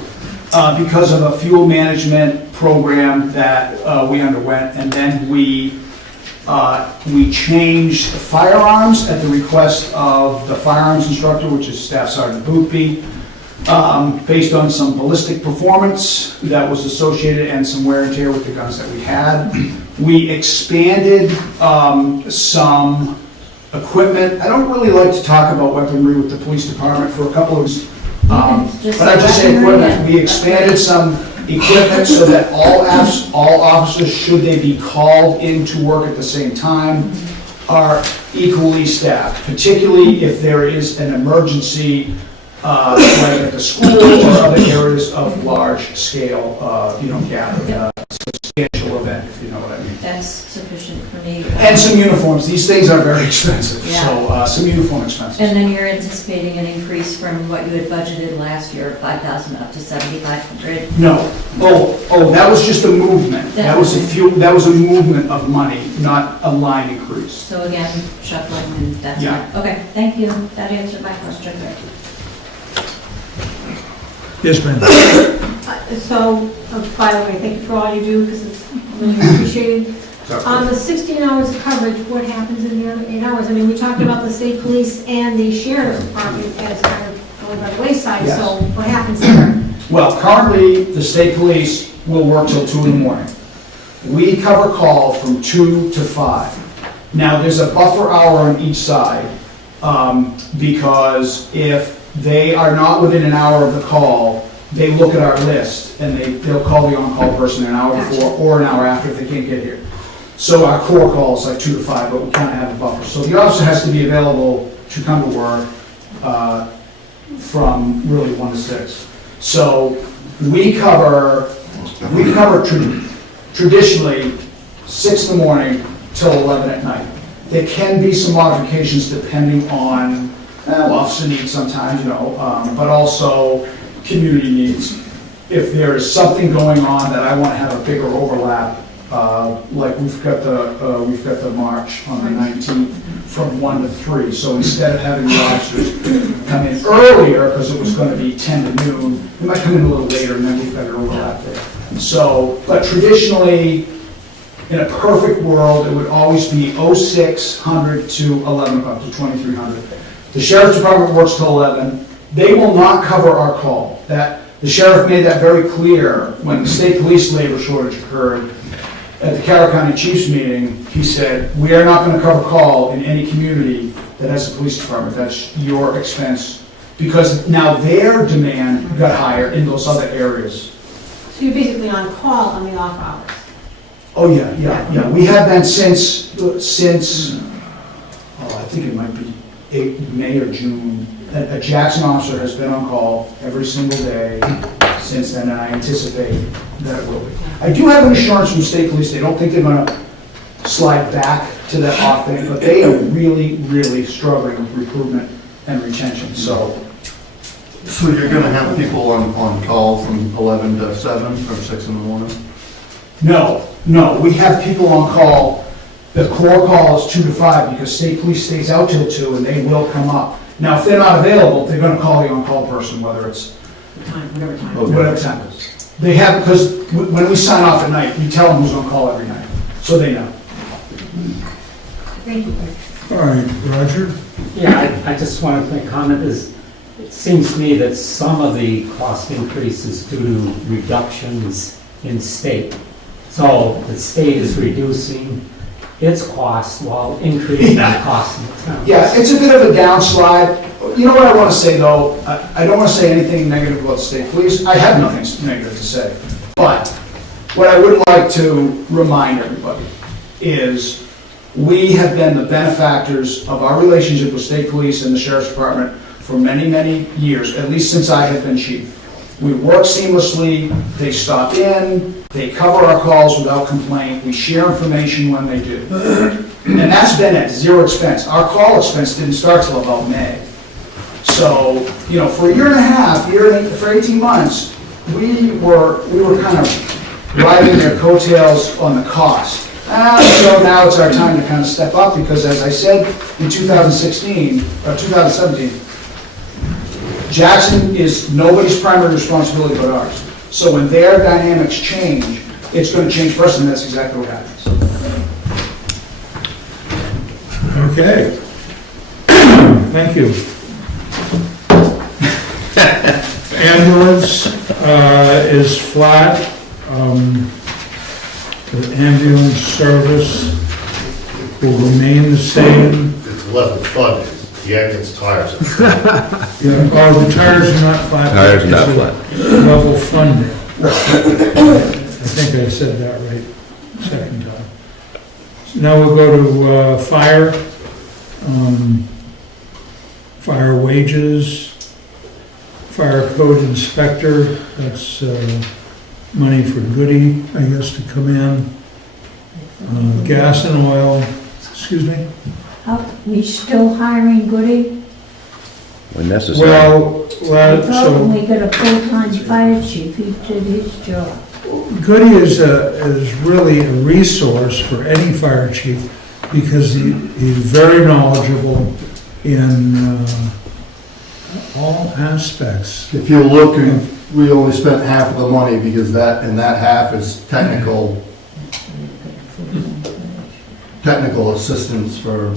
Because of a fuel management program that we underwent, and then we changed firearms at the request of the firearms instructor, which is Staff Sergeant Boothby, based on some ballistic performance that was associated and some wear and tear with the guns that we had. We expanded some equipment. I don't really like to talk about weaponry with the police department for a couple of reasons. Just But I just say weaponry equipment, and- we expanded some equipment so that all officers, should they be called in to work at the same time, are equally staffed, particularly if there is an emergency, like at the school or other areas of large scale, gathering, substantial event, if you know what I mean. That's sufficient for me. And some uniforms, these things are very expensive, Yeah. so some uniform expenses. And then you're anticipating an increase from what you had budgeted last year, 5,000 up to 7,500. No, that was just a movement. That was a movement of money, not a line increase. So again, shuffling and that's Yeah. fine. Okay, thank you. That answered my question. Yes, ma'am. So, by the way, thank you for all you do, because it's really appreciated. On the 16 hours of coverage, what happens in the other 8 hours? I mean, we talked about the state police and the sheriff's department as kind of going by the wayside, Yes. so what happens there? Well, currently, the state police will work till 2 in the morning. We cover call from 2 to 5. Now, there's a buffer hour on each side, because if they are not within an hour of the call, they look at our list, and they'll call the on-call person an hour before or an hour after if they can't get here. So our core call is like 2 to 5, but we kind of have a buffer. So the officer has to be available to come to work from really 1 to 6. So we cover traditionally 6 in the morning till 11 at night. There can be some modifications depending on officer needs sometimes, but also community needs. If there is something going on that I want to have a bigger overlap, like we've got the march on the 19th from 1 to 3. So instead of having the officers come in earlier, because it was going to be 10 to noon, we might come in a little later, and then we've got an overlap there. So, but traditionally, in a perfect world, it would always be 0600 to 11 o'clock, to 2300. The sheriff's department works till 11. They will not cover our call. The sheriff made that very clear when the state police labor shortage occurred. At the Carroll County Chiefs meeting, he said, "We are not going to cover call in any community that has a police department. That's your expense." Because now their demand got higher in those other areas. So you're basically on call on the off hours? Oh, yeah. We have been since I think it might be May or June. A Jackson officer has been on call every single day since then, and I anticipate that it will be. I do have an assurance from state police, they don't think they're gonna slide back to that off thing, but they are really, really struggling with recruitment and retention, so. So you're gonna have people on call from 11 to 7, from 6 in the morning? No, we have people on call, the core call is 2 to 5, because state police stays out till 2, and they will come up. Now, if they're not available, they're gonna call the on-call person, whether it's whatever time it is. They have, because when we sign off at night, we tell them who's on call every night, so they know. Thank you. All right, Roger? Yeah, I just wanted to make a comment is, it seems to me that some of the cost increase is due to reductions in state. So the state is reducing its costs while increasing the cost in the town. Yeah, it's a bit of a downslide. You know what I want to say, though? I don't want to say anything negative about the state police. I have nothing negative to say. But what I would like to remind everybody is we have been the benefactors of our relationship with state police and the sheriff's department for many, many years, at least since I have been chief. We work seamlessly, they stop in, they cover our calls without complaint, we share information when they do. And that's been at 0 expense. Our call expense didn't start till about May. So, for a year and a half, for 18 months, we were kind of riding their coattails on the cost. So now it's our time to kind of step up, because as I said in 2017, Jackson is nobody's primary responsibility but ours. So when their dynamics change, it's going to change for us, and that's exactly what happens. Okay. Thank you. Ambulance is flat. The ambulance service will remain the same. It's level funded. Yeah, it's tires. Yeah, oh, the tires are not flat. Tires are not because of level funding. I think I said that right, second time. So now we'll go to fire. Fire wages, fire code inspector, that's money for Goody, I guess, to come in. Gas and oil, excuse me? Are we still hiring Goody? When necessary. I thought So when we got a full-time fire chief, he did his job. Goody is really a resource for any fire chief because he's very knowledgeable in all aspects. If you look, we only spent half of the money because that half is technical assistance for,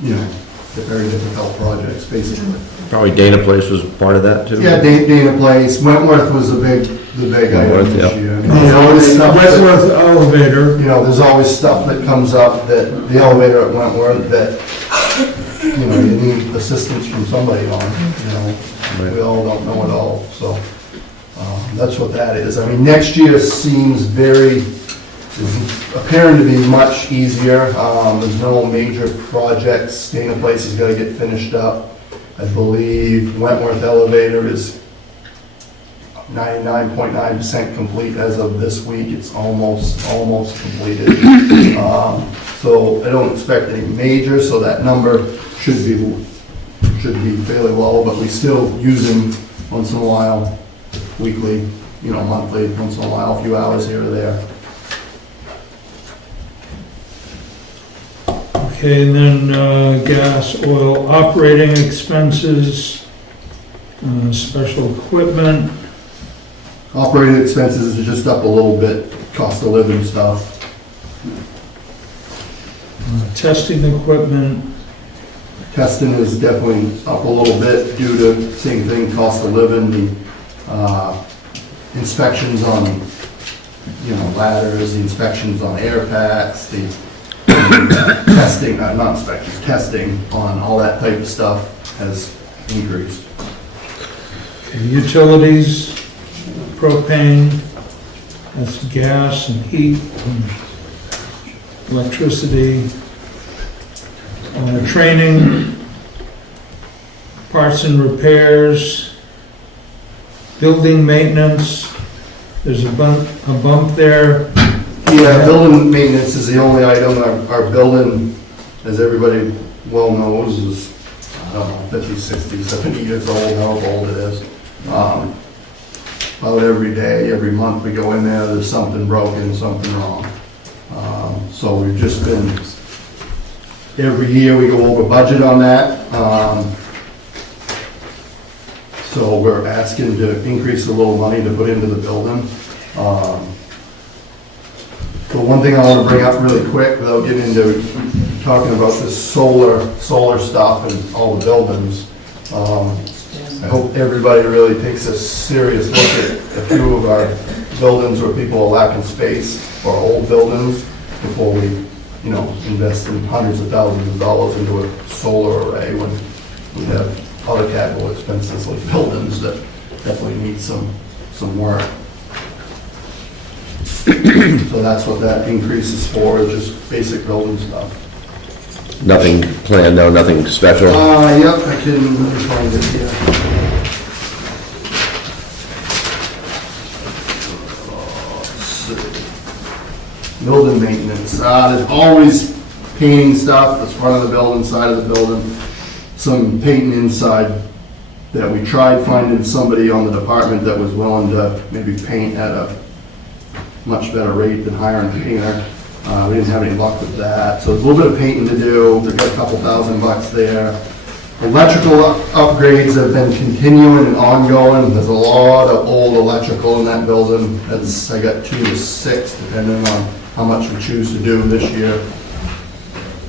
the very difficult projects, basically. Probably Dana Place was part of that too? Yeah, Dana Place, Wentworth was the big item Wentworth, this yeah. year. I mean, there's always stuff that- Wentworth elevator, there's always stuff that comes up that, the elevator at Wentworth that, you need assistance from somebody on, We all don't know it all, so, that's what that is. I mean, next year seems is appearing to be much easier. There's no major projects. Dana Place has got to get finished up. I believe Wentworth elevator is 99.9% complete as of this week. It's almost completed. So I don't expect any major, so that number should be fairly low, but we still use them once in a while, weekly, monthly, once in a while, a few hours here or there. okay, and then gas, oil, operating expenses, special equipment, Operating expenses is just up a little bit, cost of living stuff. testing equipment, Testing is definitely up a little bit due to same thing, cost of living, the inspections on, ladders, the inspections on air packs, the testing, not inspections, testing on all that type of stuff has increased. okay, utilities, propane, that's gas and heat, and electricity, training, parts and repairs, building maintenance, there's a bump there. Yeah, building maintenance is the only item. Our building, as everybody well knows, is, I don't know, 50, 60, 70 years old, however old it is. About every day, every month we go in there, there's something broken, something wrong. So we've just been, every year we go over budget on that. So we're asking to increase a little money to put into the building. But one thing I want to bring up really quick, without getting into talking about this solar stuff and all the buildings, I hope everybody really takes a serious look at a few of our buildings where people are lacking space, or old buildings, before we, invest in hundreds of thousands of dollars into a solar array when we have other capital expenses like buildings that definitely need some work. So that's what that increase is for, is just basic building stuff. Nothing planned, no, nothing special? Yep, I can, let me find it here. Let's see. Building maintenance, there's always painting stuff, that's front of the building, side of the building, some painting inside that we tried finding somebody on the department that was willing to maybe paint at a much better rate than hiring a painter. We didn't have any luck with that. So there's a little bit of painting to do. We've got a couple $1,000 there. Electrical upgrades have been continuing and ongoing. There's a lot of old electrical in that building. I got 2 to 6, depending on how much we choose to do this year.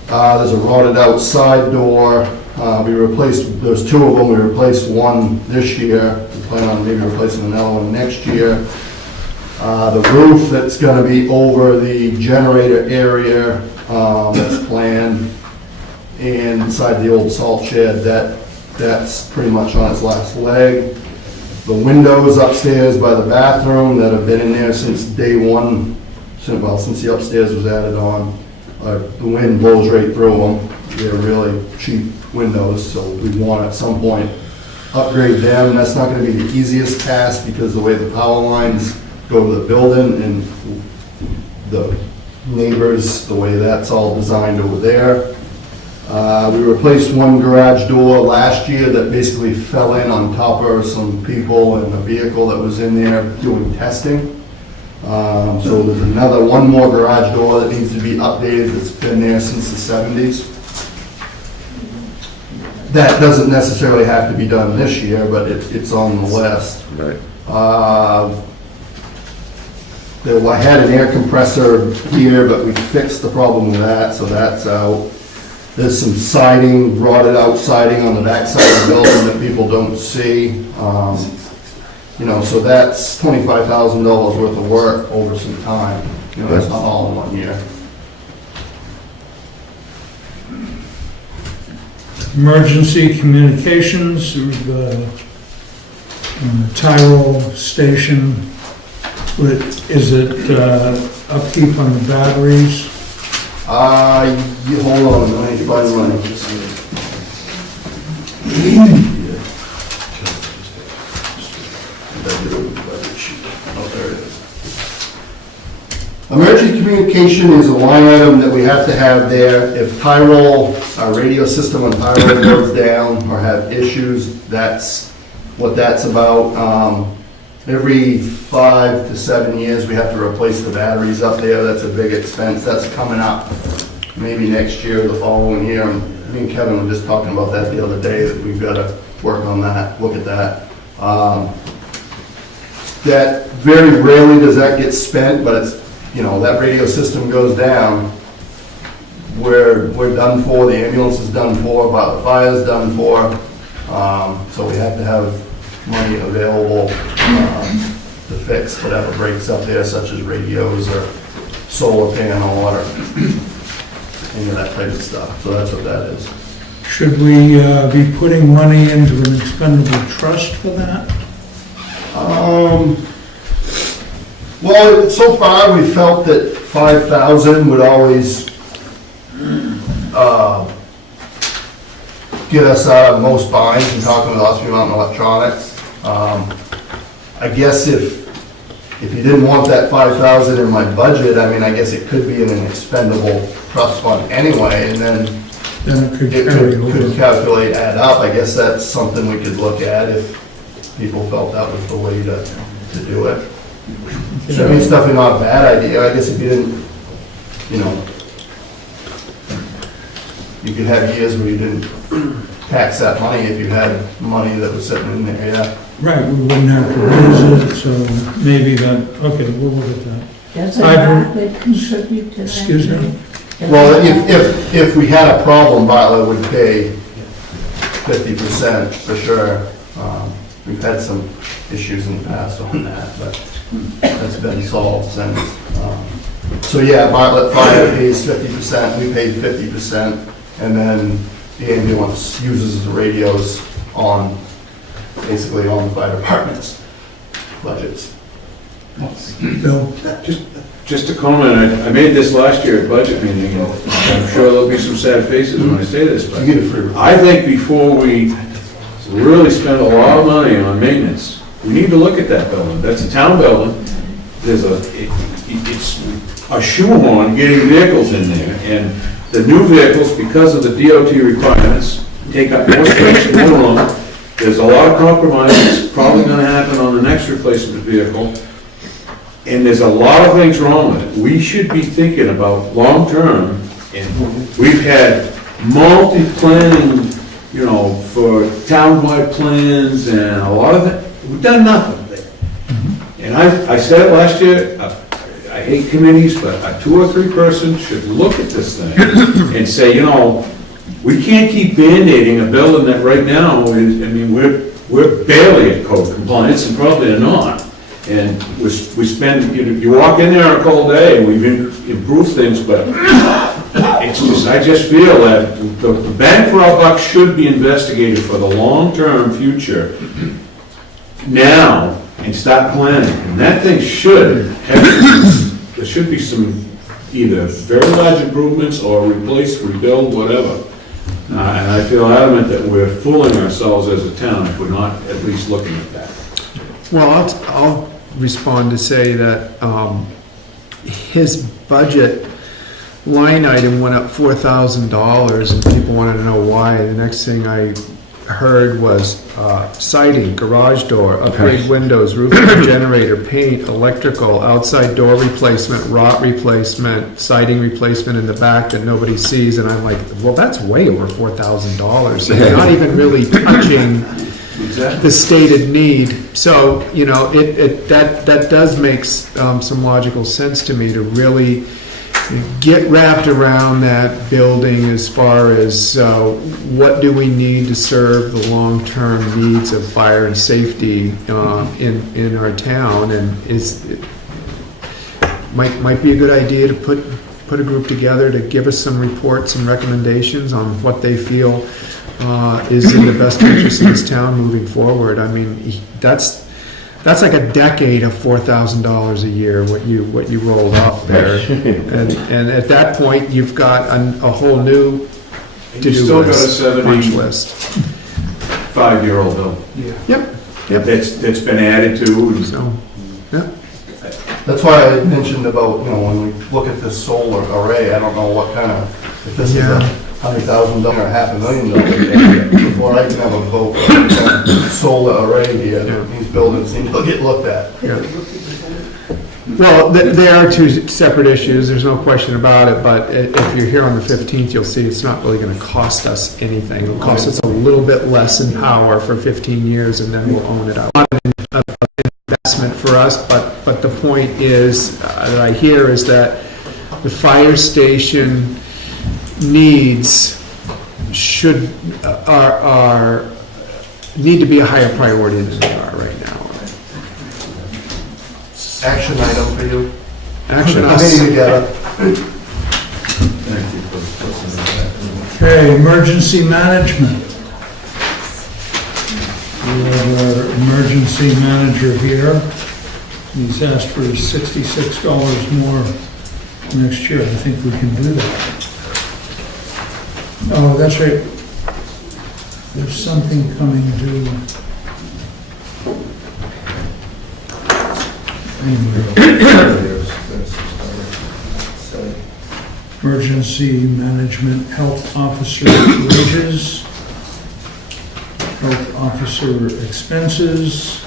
There's a rotted outside door. There's 2 of them. We replaced one this year. We plan on maybe replacing another one next year. The roof that's going to be over the generator area that's planned and inside the old salt shed, that's pretty much on its last leg. The windows upstairs by the bathroom that have been in there since day one, since the upstairs was added on, the wind blows right through them. They're really cheap windows, so we want at some point upgrade them. That's not gonna be the easiest task because the way the power lines go to the building and the neighbors, the way that's all designed over there. We replaced one garage door last year that basically fell in on top of some people and a vehicle that was in there doing testing. So there's one more garage door that needs to be updated that's been there since the 70s. That doesn't necessarily have to be done this year, but it's on the list. Right. I had an air compressor here, but we fixed the problem with that, so that's out. There's some siding, rotted out siding on the back side of the building that people don't see. So that's $25,000 worth of work over some time. That's not all in 1 year. Emergency communications, the Tyrol station, is it upkeep on the batteries? Hold on, let me find mine. Oh, there it is. Emergency communication is a line item that we have to have there. If Tyrol, our radio system on Tyrol goes down or have issues, that's what that's about. Every 5 to 7 years, we have to replace the batteries up there. That's a big expense. That's coming up maybe next year, the following year. Me and Kevin were just talking about that the other day, that we've got to work on that, look at that. That very rarely does that get spent, but it's, that radio system goes down, we're done for, the ambulance is done for, but the fire's done for. So we have to have money available to fix whatever breaks up there, such as radios or solar panel or any of that type of stuff. So that's what that is. Should we be putting money into an expendable trust for that? Well, so far we felt that 5,000 would always get us out of most binds and talking with Osprey Mountain Electronics. I guess if you didn't want that 5,000 in my budget, I guess it could be in an expendable trust fund anyway, and then Then it could it carry could over. calculate, add up. I guess that's something we could look at if people felt that was the way to do it. It's definitely not a bad idea. I guess if you didn't, you could have years where you didn't tax that money if you had money that was sitting in there, yeah. Right, we wouldn't have to raise it, so maybe that, okay, we'll look at that. Does I've- Bartlett contribute to that? Excuse me? Well, if we had a problem, Bartlett would pay 50% for sure. We've had some issues in the past on that, but that's been solved since. So yeah, Bartlett Fire pays 50%, we paid 50%, and then the ambulance uses the radios basically on the fire department's budgets. Bill? Just a comment, I made this last year at budget meeting, and I'm sure there'll be some sad faces when I say this, but You get a free. I think before we really spend a lot of money on maintenance, we need to look at that building. That's a town building. It's a shoehorn getting vehicles in there, and the new vehicles, because of the DOT requirements, take up more space in the room. There's a lot of compromise that's probably gonna happen on the next replacement vehicle. And there's a lot of things wrong with it. We should be thinking about long-term, and we've had multi-planning, for townwide plans and a lot of it. We've done nothing there. And I said it last year, I hate committees, but a 2 or 3 person should look at this thing and say, we can't keep Band-Aiding a building that right now is, we're barely at code compliance and probably are not. And we spend, you walk in there on a cold day, and we've improved things, but it I just feel that the bang for our buck should be investigated for the long-term future now and start planning. And that thing should have, there should be some either very large improvements or replace, rebuild, whatever. And I feel adamant that we're fooling ourselves as a town if we're not at least looking at that. Well, I'll respond to say that his budget line item went up $4,000, and people wanted to know why. The next thing I heard was siding, garage door, upgrade windows, roof generator, paint, electrical, outside door replacement, rot replacement, siding replacement in the back that nobody sees. And I'm like, well, that's way over $4,000. So you're not even really touching the stated need. So, you know, that does make some logical sense to me, to really get wrapped around that building as far as what do we need to serve the long-term needs of fire and safety in our town, and might be a good idea to put a group together to give us some reports and recommendations on what they feel is in the best interest of this town moving forward. I mean, that's like a decade of $4,000 a year, what you rolled off there. And at that point, you've got a whole new to-do list, punch list. 5-year-old bill. Yep. That's been added to. So, yeah. That's why I mentioned about, you know, when we look at this solar array, I don't know what kind of, if this is a $100,000 or $500,000 before I can have a vote on solar array here, these buildings need to get looked at. Yeah. Well, there are two separate issues, there's no question about it, but if you're here on the 15th, you'll see it's not really going to cost us anything. It'll cost us a little bit less in power for 15 years, and then we'll own it out. Not an investment for us, but the point is, that I hear is that the fire station needs need to be a higher priority than they are right now. Action item for you. Action Meeting together. Okay, emergency management. We have our emergency manager here. He's asked for $66 more next year. I think we can do that. Oh, that's right. There's something coming due. Emergency management health officer wages, health officer expenses,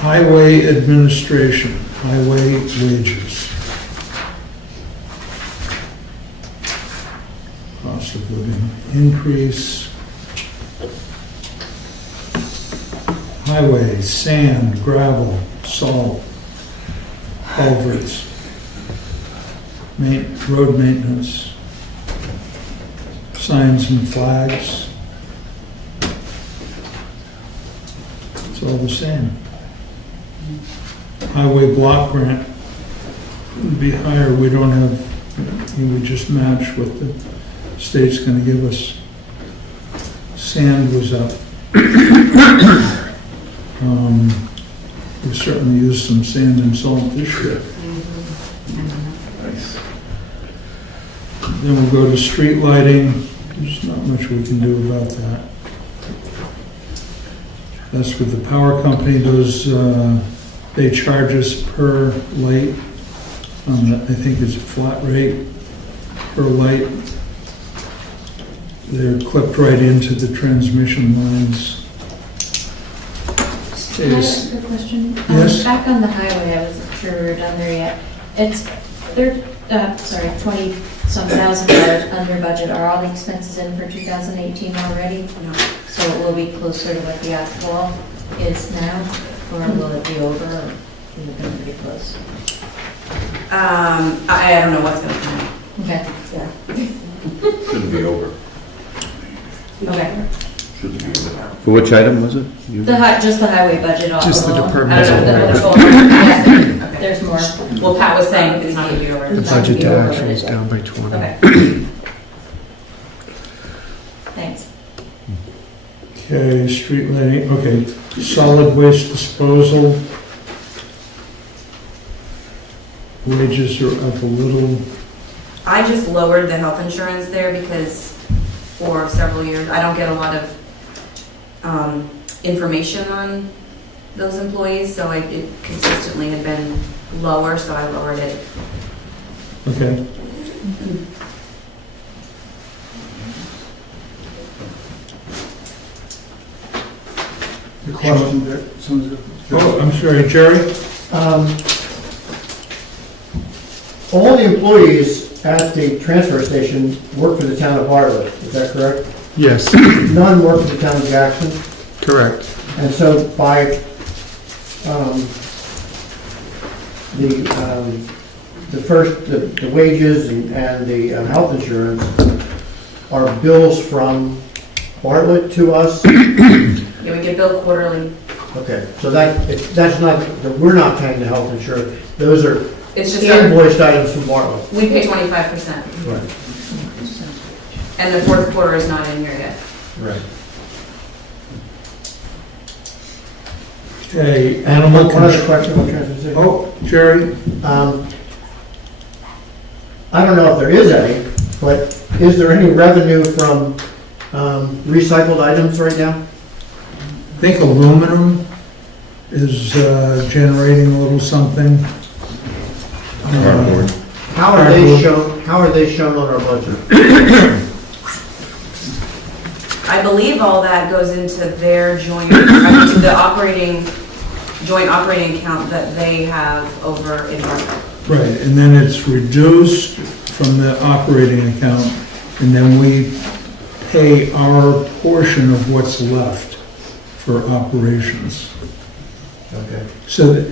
highway administration, highway wages. Cost of living increase. Highway, sand, gravel, salt, culverts, road maintenance, signs and flags. It's all the same. Highway block grant would be higher. We don't have, we just match what the state's gonna give us. Sand was up. We certainly used some sand and salt this year. Then we'll go to street lighting. There's not much we can do about that. That's with the power company. Those, they charge us per light. I think it's a flat rate per light. They're clipped right into the transmission lines. Can I ask a question? Yes. Back on the highway, I wasn't sure we were done there yet. It's, 20-some thousand dollars under budget. Are all the expenses in for 2018 already? No. So it will be closer to what the actual is now? Or will it be over, or is it going to be close? I don't know what's gonna come in. Okay. Yeah. Shouldn't be over. Okay. For which item was it? You- Just the highway budget all Just the alone. departmental I don't know, budget. yeah, there's more. Well, Pat was saying it's not gonna be over. The budget to actual is down by 20. Okay. Thanks. Okay, street lighting, okay, solid waste disposal. Wages are up a little. I just lowered the health insurance there because for several years, I don't get a lot of information on those employees, so it consistently had been lower, so I lowered it. Okay. The question that someone's... Oh, I'm sorry, Jerry? All the employees at the transfer station work for the town of Bartlett, is that correct? Yes, None work for the town of Jackson? correct. And so by the wages and the health insurance are bills from Bartlett to us? Yeah, we get billed quarterly. Okay, so that's not, we're not paying the health insurance, those are It's just, our- invoiced items from Bartlett. we pay 25%, Right. and the fourth quarter is not in here yet. Right. Okay, animal One other control. question on transfer station. Oh, Jerry? I don't know if there is any, but is there any revenue from recycled items right now? I think aluminum is generating a little something. Cardboard. How are they shown on our budget? I believe all that goes into their joint, to the joint operating account that they have over in Bartlett. Right, and then it's reduced from the operating account, and then we pay our portion of what's left for operations. Okay. So,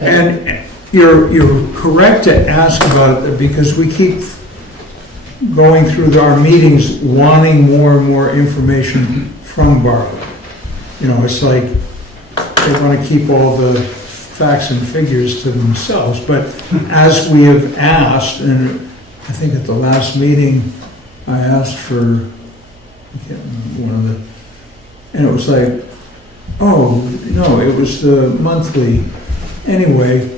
and you're correct to ask about it, because we keep going through our meetings wanting more and more information from Bartlett. You know, it's like they want to keep all the facts and figures to themselves, but as we have asked, and I think at the last meeting, I asked for, I can't remember one of the, and it was like, oh, no, it was the monthly. Anyway,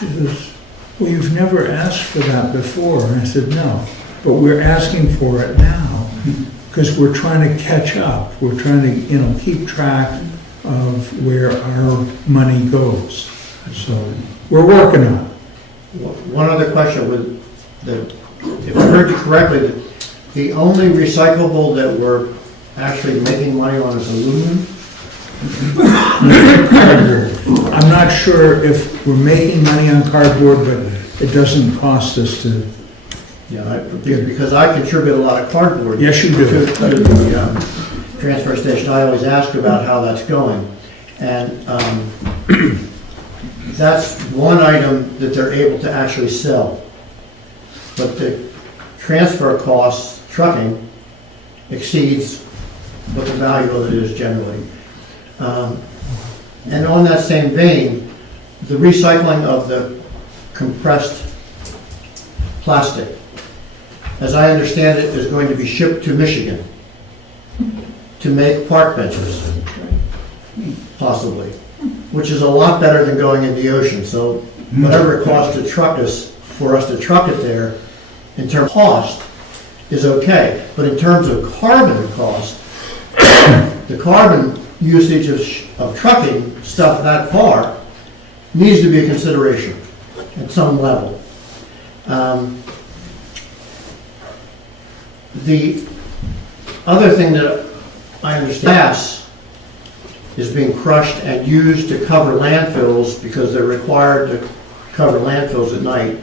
she says, well, you've never asked for that before. And I said, no, but we're asking for it now because we're trying to catch up. We're trying to, keep track of where our money goes. So we're working on it. One other question, if I heard you correctly, the only recyclable that we're actually making money on is aluminum? I'm not sure if we're making money on cardboard, but it doesn't cost us to. Yeah, because I contribute a lot of cardboard. Yes, you do. To the transfer station. I always ask about how that's going. And that's one item that they're able to actually sell. But the transfer costs, trucking, exceeds what the value of it is generally. And on that same vein, the recycling of the compressed plastic, as I understand it, is going to be shipped to Michigan to make park benches, possibly, which is a lot better than going in the ocean. So whatever it costs to truck us, for us to truck it there, in terms of cost, is okay. But in terms of carbon cost, the carbon usage of trucking stuff that far needs to be a consideration at some level. The other thing that I understand, gas is being crushed and used to cover landfills because they're required to cover landfills at night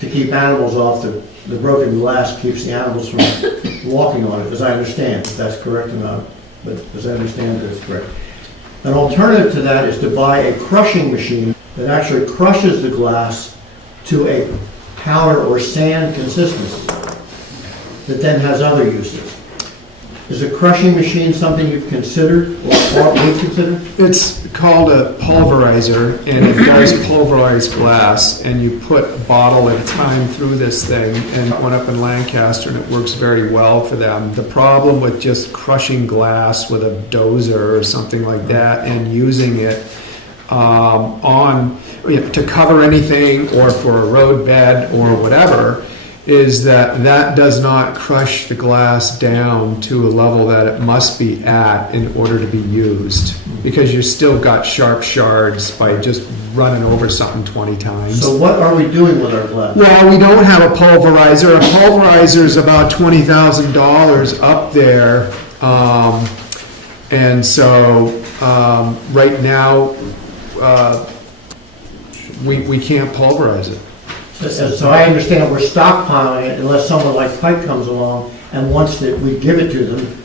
to keep animals off. The broken glass keeps the animals from walking on it, as I understand, if that's correct or not. But as I understand it, it's correct. An alternative to that is to buy a crushing machine that actually crushes the glass to a powder or sand consistency that then has other uses. Is a crushing machine something you've considered or would consider? It's called a pulverizer, and it does pulverize glass, and you put a bottle at a time through this thing, and it went up in Lancaster, and it works very well for them. The problem with just crushing glass with a dozer or something like that and using it to cover anything or for a road bed or whatever is that does not crush the glass down to a level that it must be at in order to be used, because you've still got sharp shards by just running over something 20 times. So what are we doing with our glass? Well, we don't have a pulverizer. A pulverizer is about $20,000 up there. And so right now, we can't pulverize it. So I understand we're stockpiling it unless someone like Pike comes along and wants that we give it to them,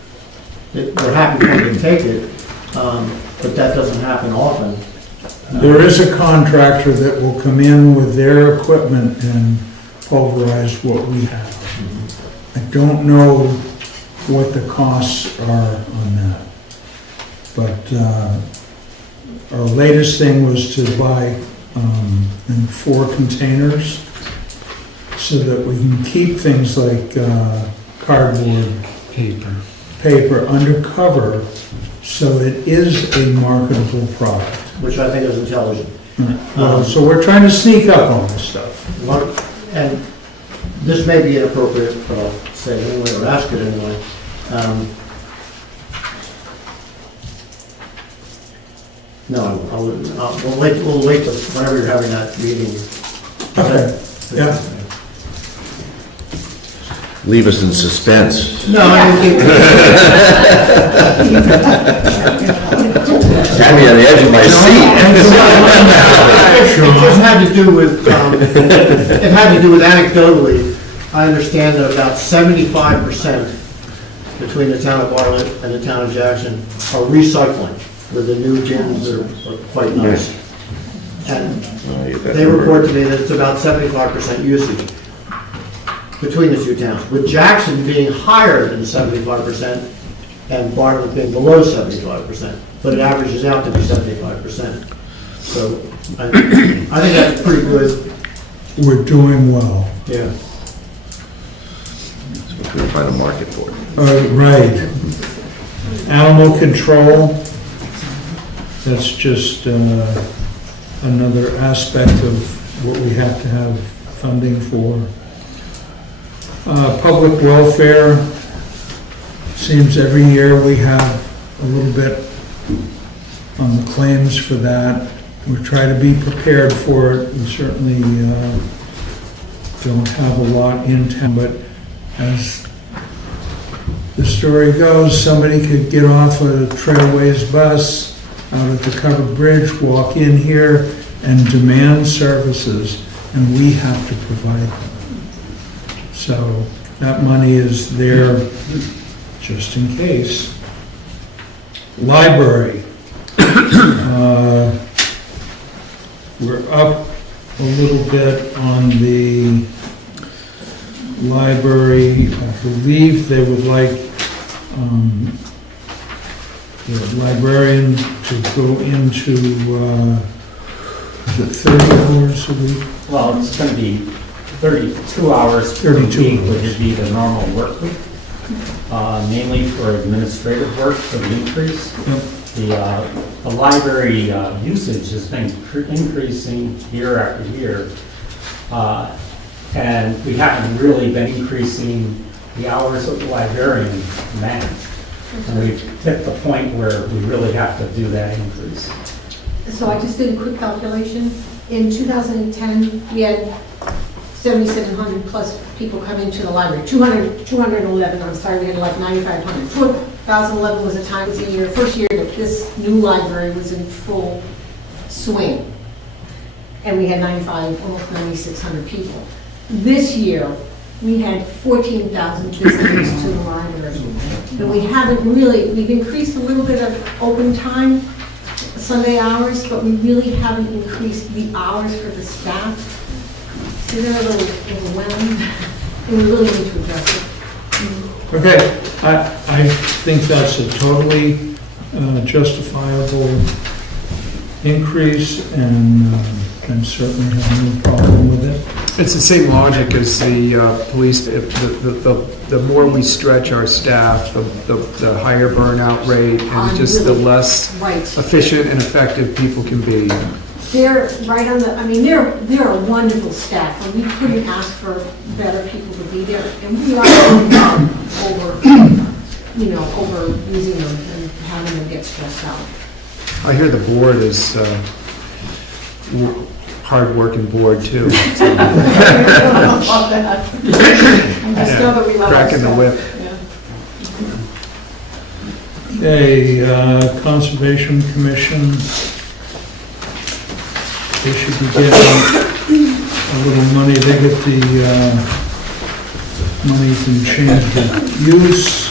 that we're happy for them to take it, but that doesn't happen often. There is a contractor that will come in with their equipment and pulverize what we have. I don't know what the costs are on that. But our latest thing was to buy in 4 containers so that we can keep things like cardboard, paper under cover, so it is a marketable product. Which I think is intelligent. Well, so we're trying to sneak up on this stuff. And this may be inappropriate, but I'll say it anyway, or ask it anyway. No, we'll wait till whenever you're having that meeting. Okay, yeah. Leave us in suspense. No, I mean, Had me on the edge of my seat. it just had to do with, it had to do with anecdotally, I understand that about 75% between the town of Bartlett and the town of Jackson are recycling, where the new bins are quite nice. And they report to me that it's about 75% usage between the two towns, with Jackson being higher than 75% and Bartlett being below 75%, but it averages out to be 75%. So I think that's pretty good. We're doing well. Yeah. We're going to find a market for it. Right. Animal control, that's just another aspect of what we have to have funding for. Public welfare, seems every year we have a little bit on the claims for that. We try to be prepared for it. We certainly don't have a lot in town, but as the story goes, somebody could get off a Trailways bus out at the covered bridge, walk in here and demand services, and we have to provide them. So that money is there just in case. Library. We're up a little bit on the library. I believe they would like the librarian to go into, is it 30 hours a week? Well, it's going to be 32 hours per 32 week, hours. which would be the normal work week, mainly for administrative work for the increase. Yep. The library usage has been increasing year after year, and we haven't really been increasing the hours that the librarian manage. And we've hit the point where we really have to do that increase. So I just did a quick calculation. In 2010, we had 7,700 plus people come into the library. 211, I'm sorry, we had like 9,500. 2011 was a year, first year that this new library was in full swing. And we had 95, almost 9,600 people. This year, we had 14,000 visitors to the library. And we haven't really, we've increased a little bit of open time, Sunday hours, but we really haven't increased the hours for the staff. So they're a little overwhelmed, and we really need to address it. Okay, I think that's a totally justifiable increase, and certainly have no problem with it. It's the same logic as the police. The more we stretch our staff, the higher burnout rate, and just the less Right. efficient and effective people can be. They're right on the, I mean, they're a wonderful staff, and we couldn't ask for better people to be there. And we are over using them and having them get stressed out. I hear the board is hard-working board, too. I just know that we love our Cracking the staff. whip. Yeah. Okay, Conservation Commission, they should be getting a little money. They get the money from change of use.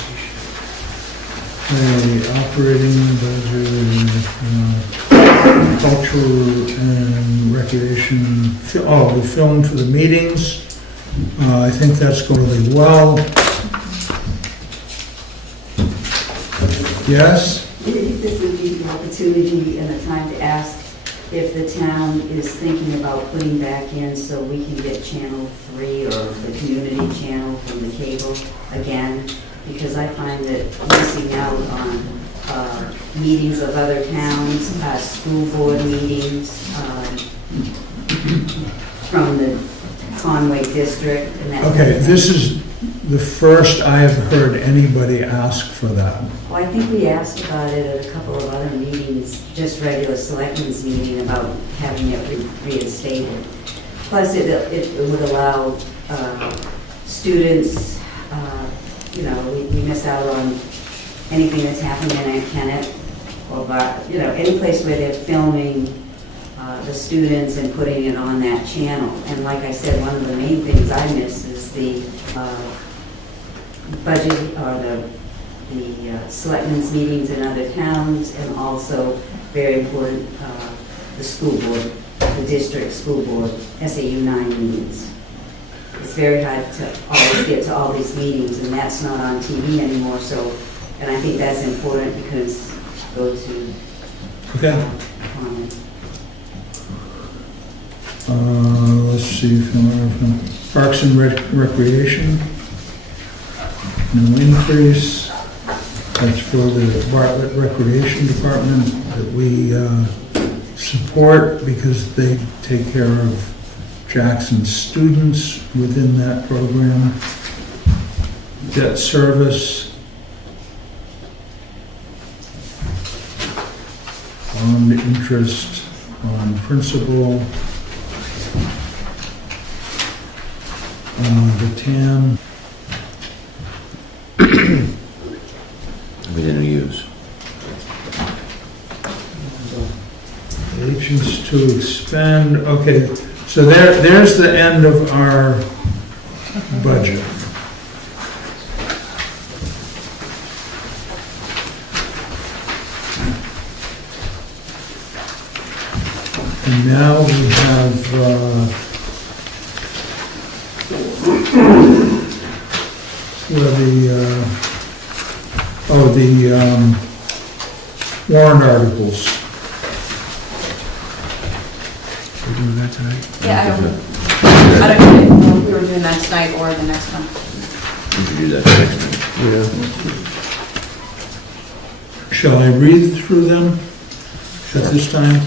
Operating budget, culture and recreation, the film for the meetings. I think that's going really well. Yes? I think this would be the opportunity and the time to ask if the town is thinking about putting back in so we can get Channel 3 or the community channel from the cable again, because I find that missing out on meetings of other towns, school board meetings from the Conway district and that. Okay, this is the first I have heard anybody ask for that. Well, I think we asked about it at a couple of other meetings, just regular selectmen's meeting about having it reinstated. Plus, it would allow students, we miss out on anything that's happening in Kennett, or, any place where they're filming the students and putting it on that channel. And like I said, one of the main things I miss is the budget or the selectmen's meetings in other towns, and also very important, the school board, the district school board, SAU 9 meetings. It's very hard to always get to all these meetings, and that's not on TV anymore, so, and I think that's important because go to. Okay. Let's see, Parks and Recreation, no increase. That's for the Bartlett Recreation Department that we support because they take care of Jackson's students within that program. Debt service, bond interest on principal, the TAM. We didn't use. Agents to expend, okay, so there's the end of our budget. And now we have, the warrant articles. We're doing that tonight? Yeah, I don't know if we were doing that tonight or the next one. We should do that next time. Yeah. Shall I read through them at this time?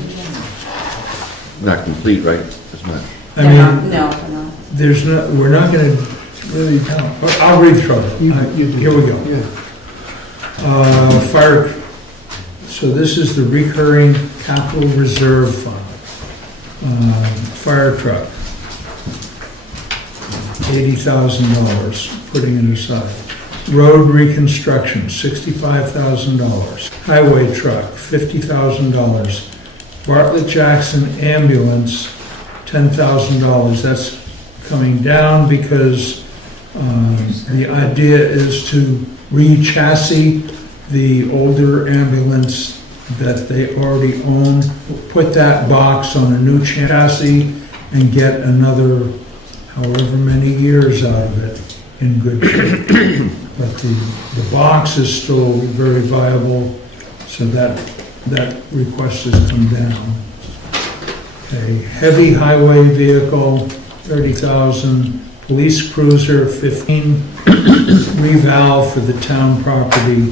Not complete, right? It's not. I mean, No. we're not going to really tell. I'll read through it. Here we go. Yeah. Fire, so this is the recurring capital reserve fund. Fire truck, $80,000, putting it aside. Road reconstruction, $65,000. Highway truck, $50,000. Bartlett Jackson ambulance, $10,000. That's coming down because the idea is to re-chassis the older ambulance that they already own, put that box on a new chassis and get another however many years out of it. in good shape. But the box is still very viable, so that request has come down. Okay, heavy highway vehicle, 30,000, police cruiser, 15, reval for the town property,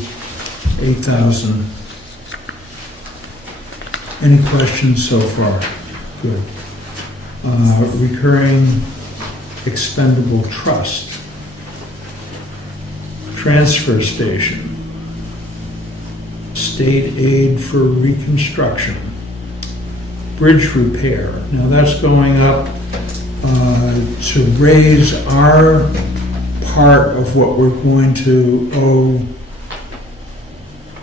8,000. Any questions so far? Good. Recurring expendable trust. Transfer station. State aid for reconstruction. Bridge repair. Now that's going up to raise our part of what we're going to owe.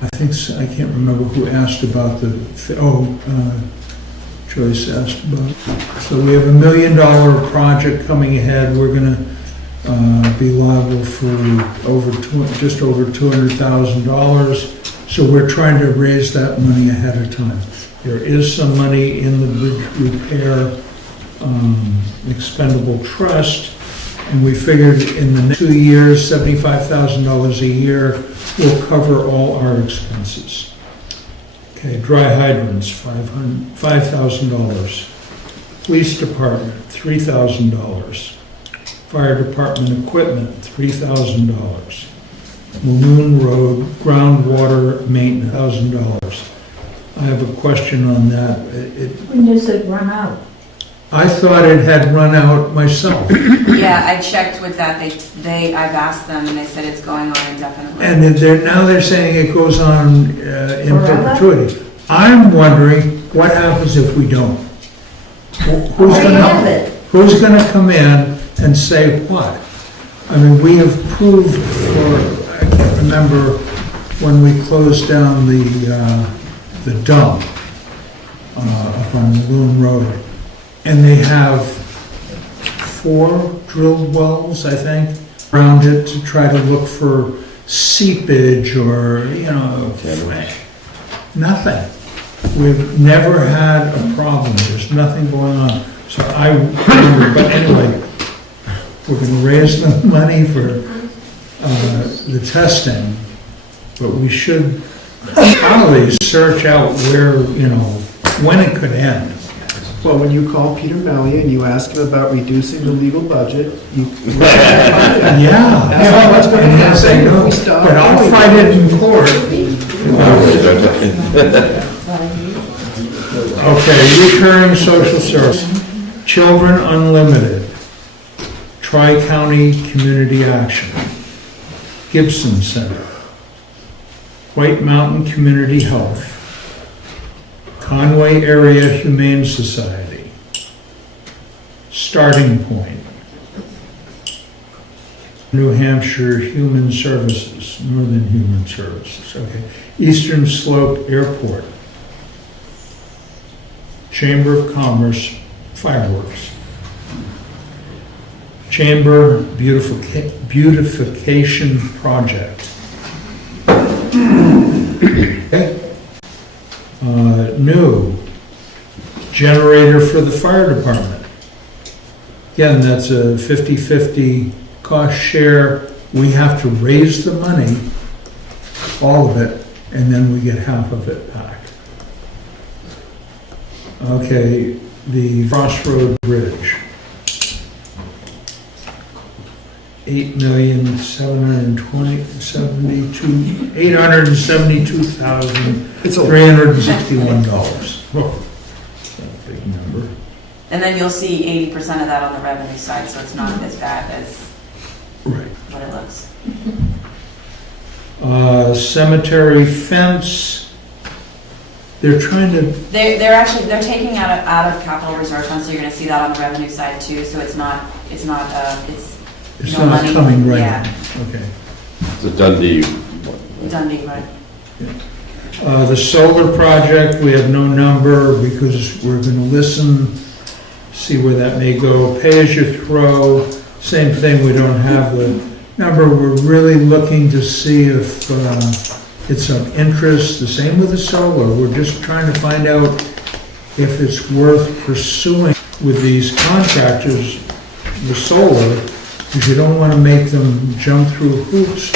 I can't remember who asked about Joyce asked about. So we have $1 million project coming ahead. We're gonna be liable for just over $200,000. So we're trying to raise that money ahead of time. There is some money in the bridge repair expendable trust, and we figured in the next 2 years, $75,000 a year will cover all our expenses. Okay, dry hydrants, $5,000. Police department, $3,000. Fire department equipment, $3,000. Maloon Road groundwater maintenance, $1,000. I have a question on that. When does it run out? I thought it had run out myself. Yeah, I checked with that, I've asked them, and they said it's going on indefinitely. And now they're saying it goes on in Forever? perpetuity. I'm wondering, what happens if we don't? Who's gonna come in and say what? I mean, we have proved I can't remember when we closed down the dump up on Maloon Road. And they have 4 drilled wells, I think, around it to try to look for seepage or, nothing. We've never had a problem. There's nothing going on. So but anyway, we're going to raise the money for the testing, but we should probably search out when it could end. Well, when you call Peter Mellia and you ask him about reducing the legal budget, you... Yeah. That's what's going to And he'll happen say if no, we stop. but I'll fight it in court. Okay, recurring social service. Children Unlimited. Tri-County Community Action. Gibson Center. White Mountain Community Health. Conway Area Humane Society. Starting Point. New Hampshire Human Services, Northern Human Services, okay. Eastern Slope Airport. Chamber of Commerce, fireworks. Chamber Beautification Project. Okay. New generator for the fire department. Again, that's a 50-50 cost share. We have to raise the money, all of it, and then we get half of it back. Okay, the Crossroad Bridge. $872,361. Whoa, that's a big number. And then you'll see 80% of that on the revenue side, so it's not as bad as what it looks. Cemetery fence. They're trying to. They're taking out of capital reserve funds, so you're going to see that on the revenue side too. So it's not It's no not money. coming right Yeah. in. Okay. It's a Dundee. Dundee, right? The solar project, we have no number because we're going to listen, see where that may go. Pay as you throw, same thing, we don't have the number. We're really looking to see if it's of interest. The same with the solar. We're just trying to find out if it's worth pursuing with these contractors, the solar, Because you don't want to make them jump through hoops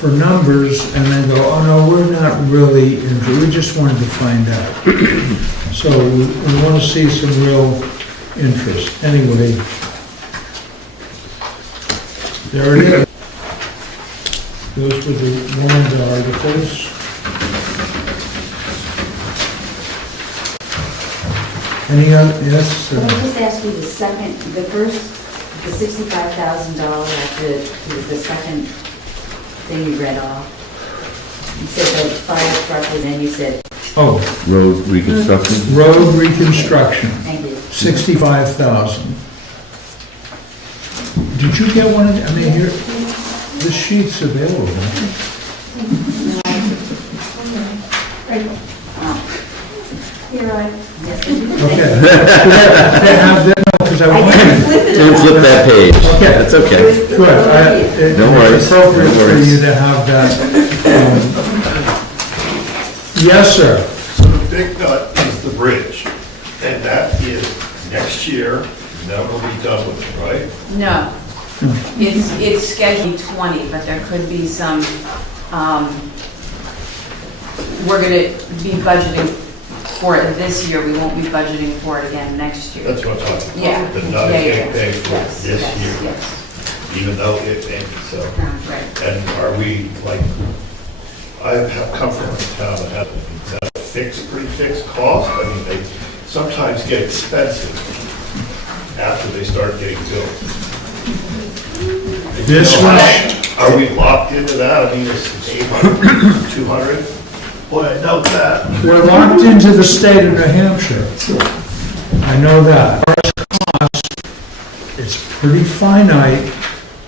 for numbers and then go, oh no, we're not really, we just wanted to find out. So we want to see some real interest. Anyway, there it is. Those were the warrant articles. Any other, yes? Can I just ask you the first, the $65,000, the second thing you read off? You said the fire truck, and then you said, Oh, Road reconstruction? road reconstruction, thank you. 65,000. Did you get one of, I mean, here, this sheet's available. Here, Okay. Have them, because I I wanted. didn't flip it. Don't flip that page. Okay. That's okay. Good. No worries. It's appropriate No for worries. you to have that. Yes, sir. So the big nut is the bridge, and that is next year, never be done with it, right? No. It's scheduled 20, but there could be some, we're gonna be budgeting for it this year, we won't be budgeting for it again next year. That's what I'm talking about. Yeah. The nut Yeah, is yeah, getting paid for yes, this yes, year, yes. even though it ended, so. Right. And are we, like, I have come from a town that has a fixed, prefixed cost. I mean, they sometimes get expensive after they start getting billed. This one, Are we locked into that? I mean, it's 800, 200? Boy, I know that. we're locked into the state of New Hampshire. I know that. Our cost, it's pretty finite.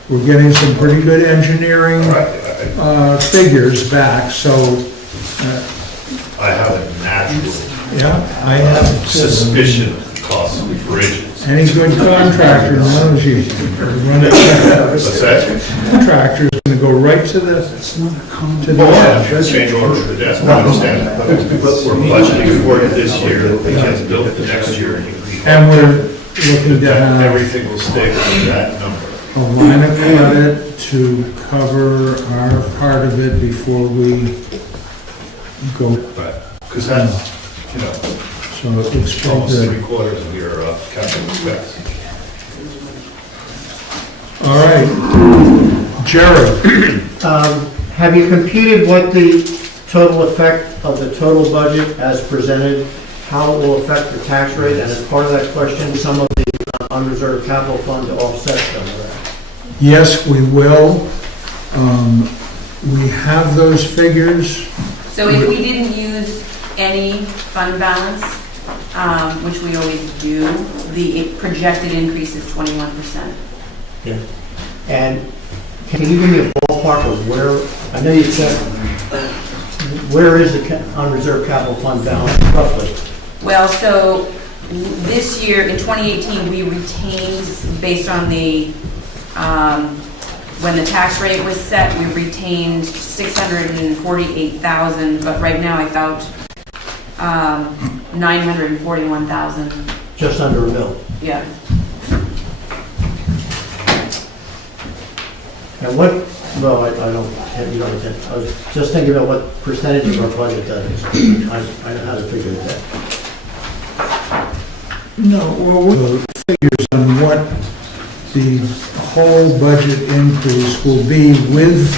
We're getting some pretty good engineering figures back, so, I have a natural yeah, I have to. suspicion of the cost of bridges. Any good contractor knows you run it. What's that? Contractor's gonna go right to the edge. Change order for the desk, I understand that. But we're budgeting for it this year, they can't build it the next year. And we're looking to have Everything will stay with that number. a line of credit to cover our part of it before we go. Because that's, you know, So it's almost good. 3/4 of your capital expense. All right. Jerry, Have you computed what the total effect of the total budget as presented, how it will affect the tax rate? And as part of that question, some of the unreserved capital fund to offset some of that. yes, we will. We have those figures. So if we didn't use any fund balance, which we always do, the projected increase is 21%. Yeah. And can you give me a ballpark of where, I know you said, where is the unreserved capital fund balance roughly? Well, so this year, in 2018, we retained, based on the, when the tax rate was set, we retained 648,000, but right now I found 941,000. Just under a mil. Yeah. And what, no, I don't, you don't, I was just thinking about what percentage of our budget that is. I know how to figure that. No, well, the figures on what the whole budget increase will be with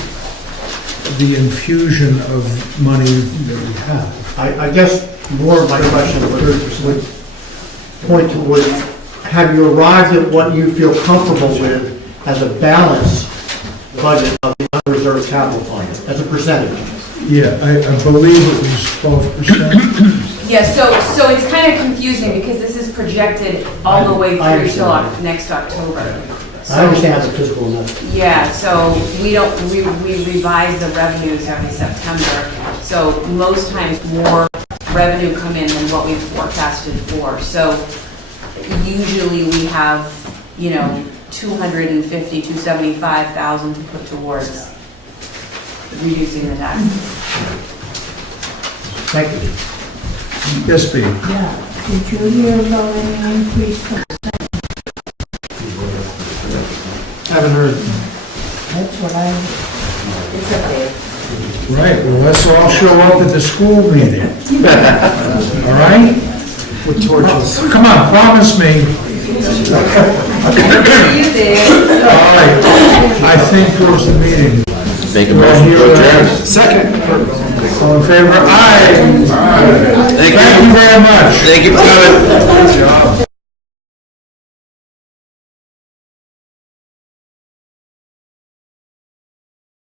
the infusion of money that we have. I guess more of my question would point towards, have you arrived at what you feel comfortable with as a balanced budget of the unreserved capital fund, as a percentage? Yeah, I believe it was 12%. Yeah, so it's kind of confusing because this is projected all the way I through till understand. next October. I understand the fiscal number. Yeah, so we revise the revenues every September. So most times more revenue come in than what we've forecasted for. So usually we have, 250, 275,000 to put towards reducing the taxes. Thank you. Yes, Pete? Yeah, did you hear about any increase? I have her, That's what I, It's okay. right, well, let's all show up at the school meeting. All right? With torches. Come on, promise me. See you there. All right, I think close the meeting. Make a motion to adjourn. Second. All in favor? Aye. Thank Thank you very much. Thank you for coming. Good job.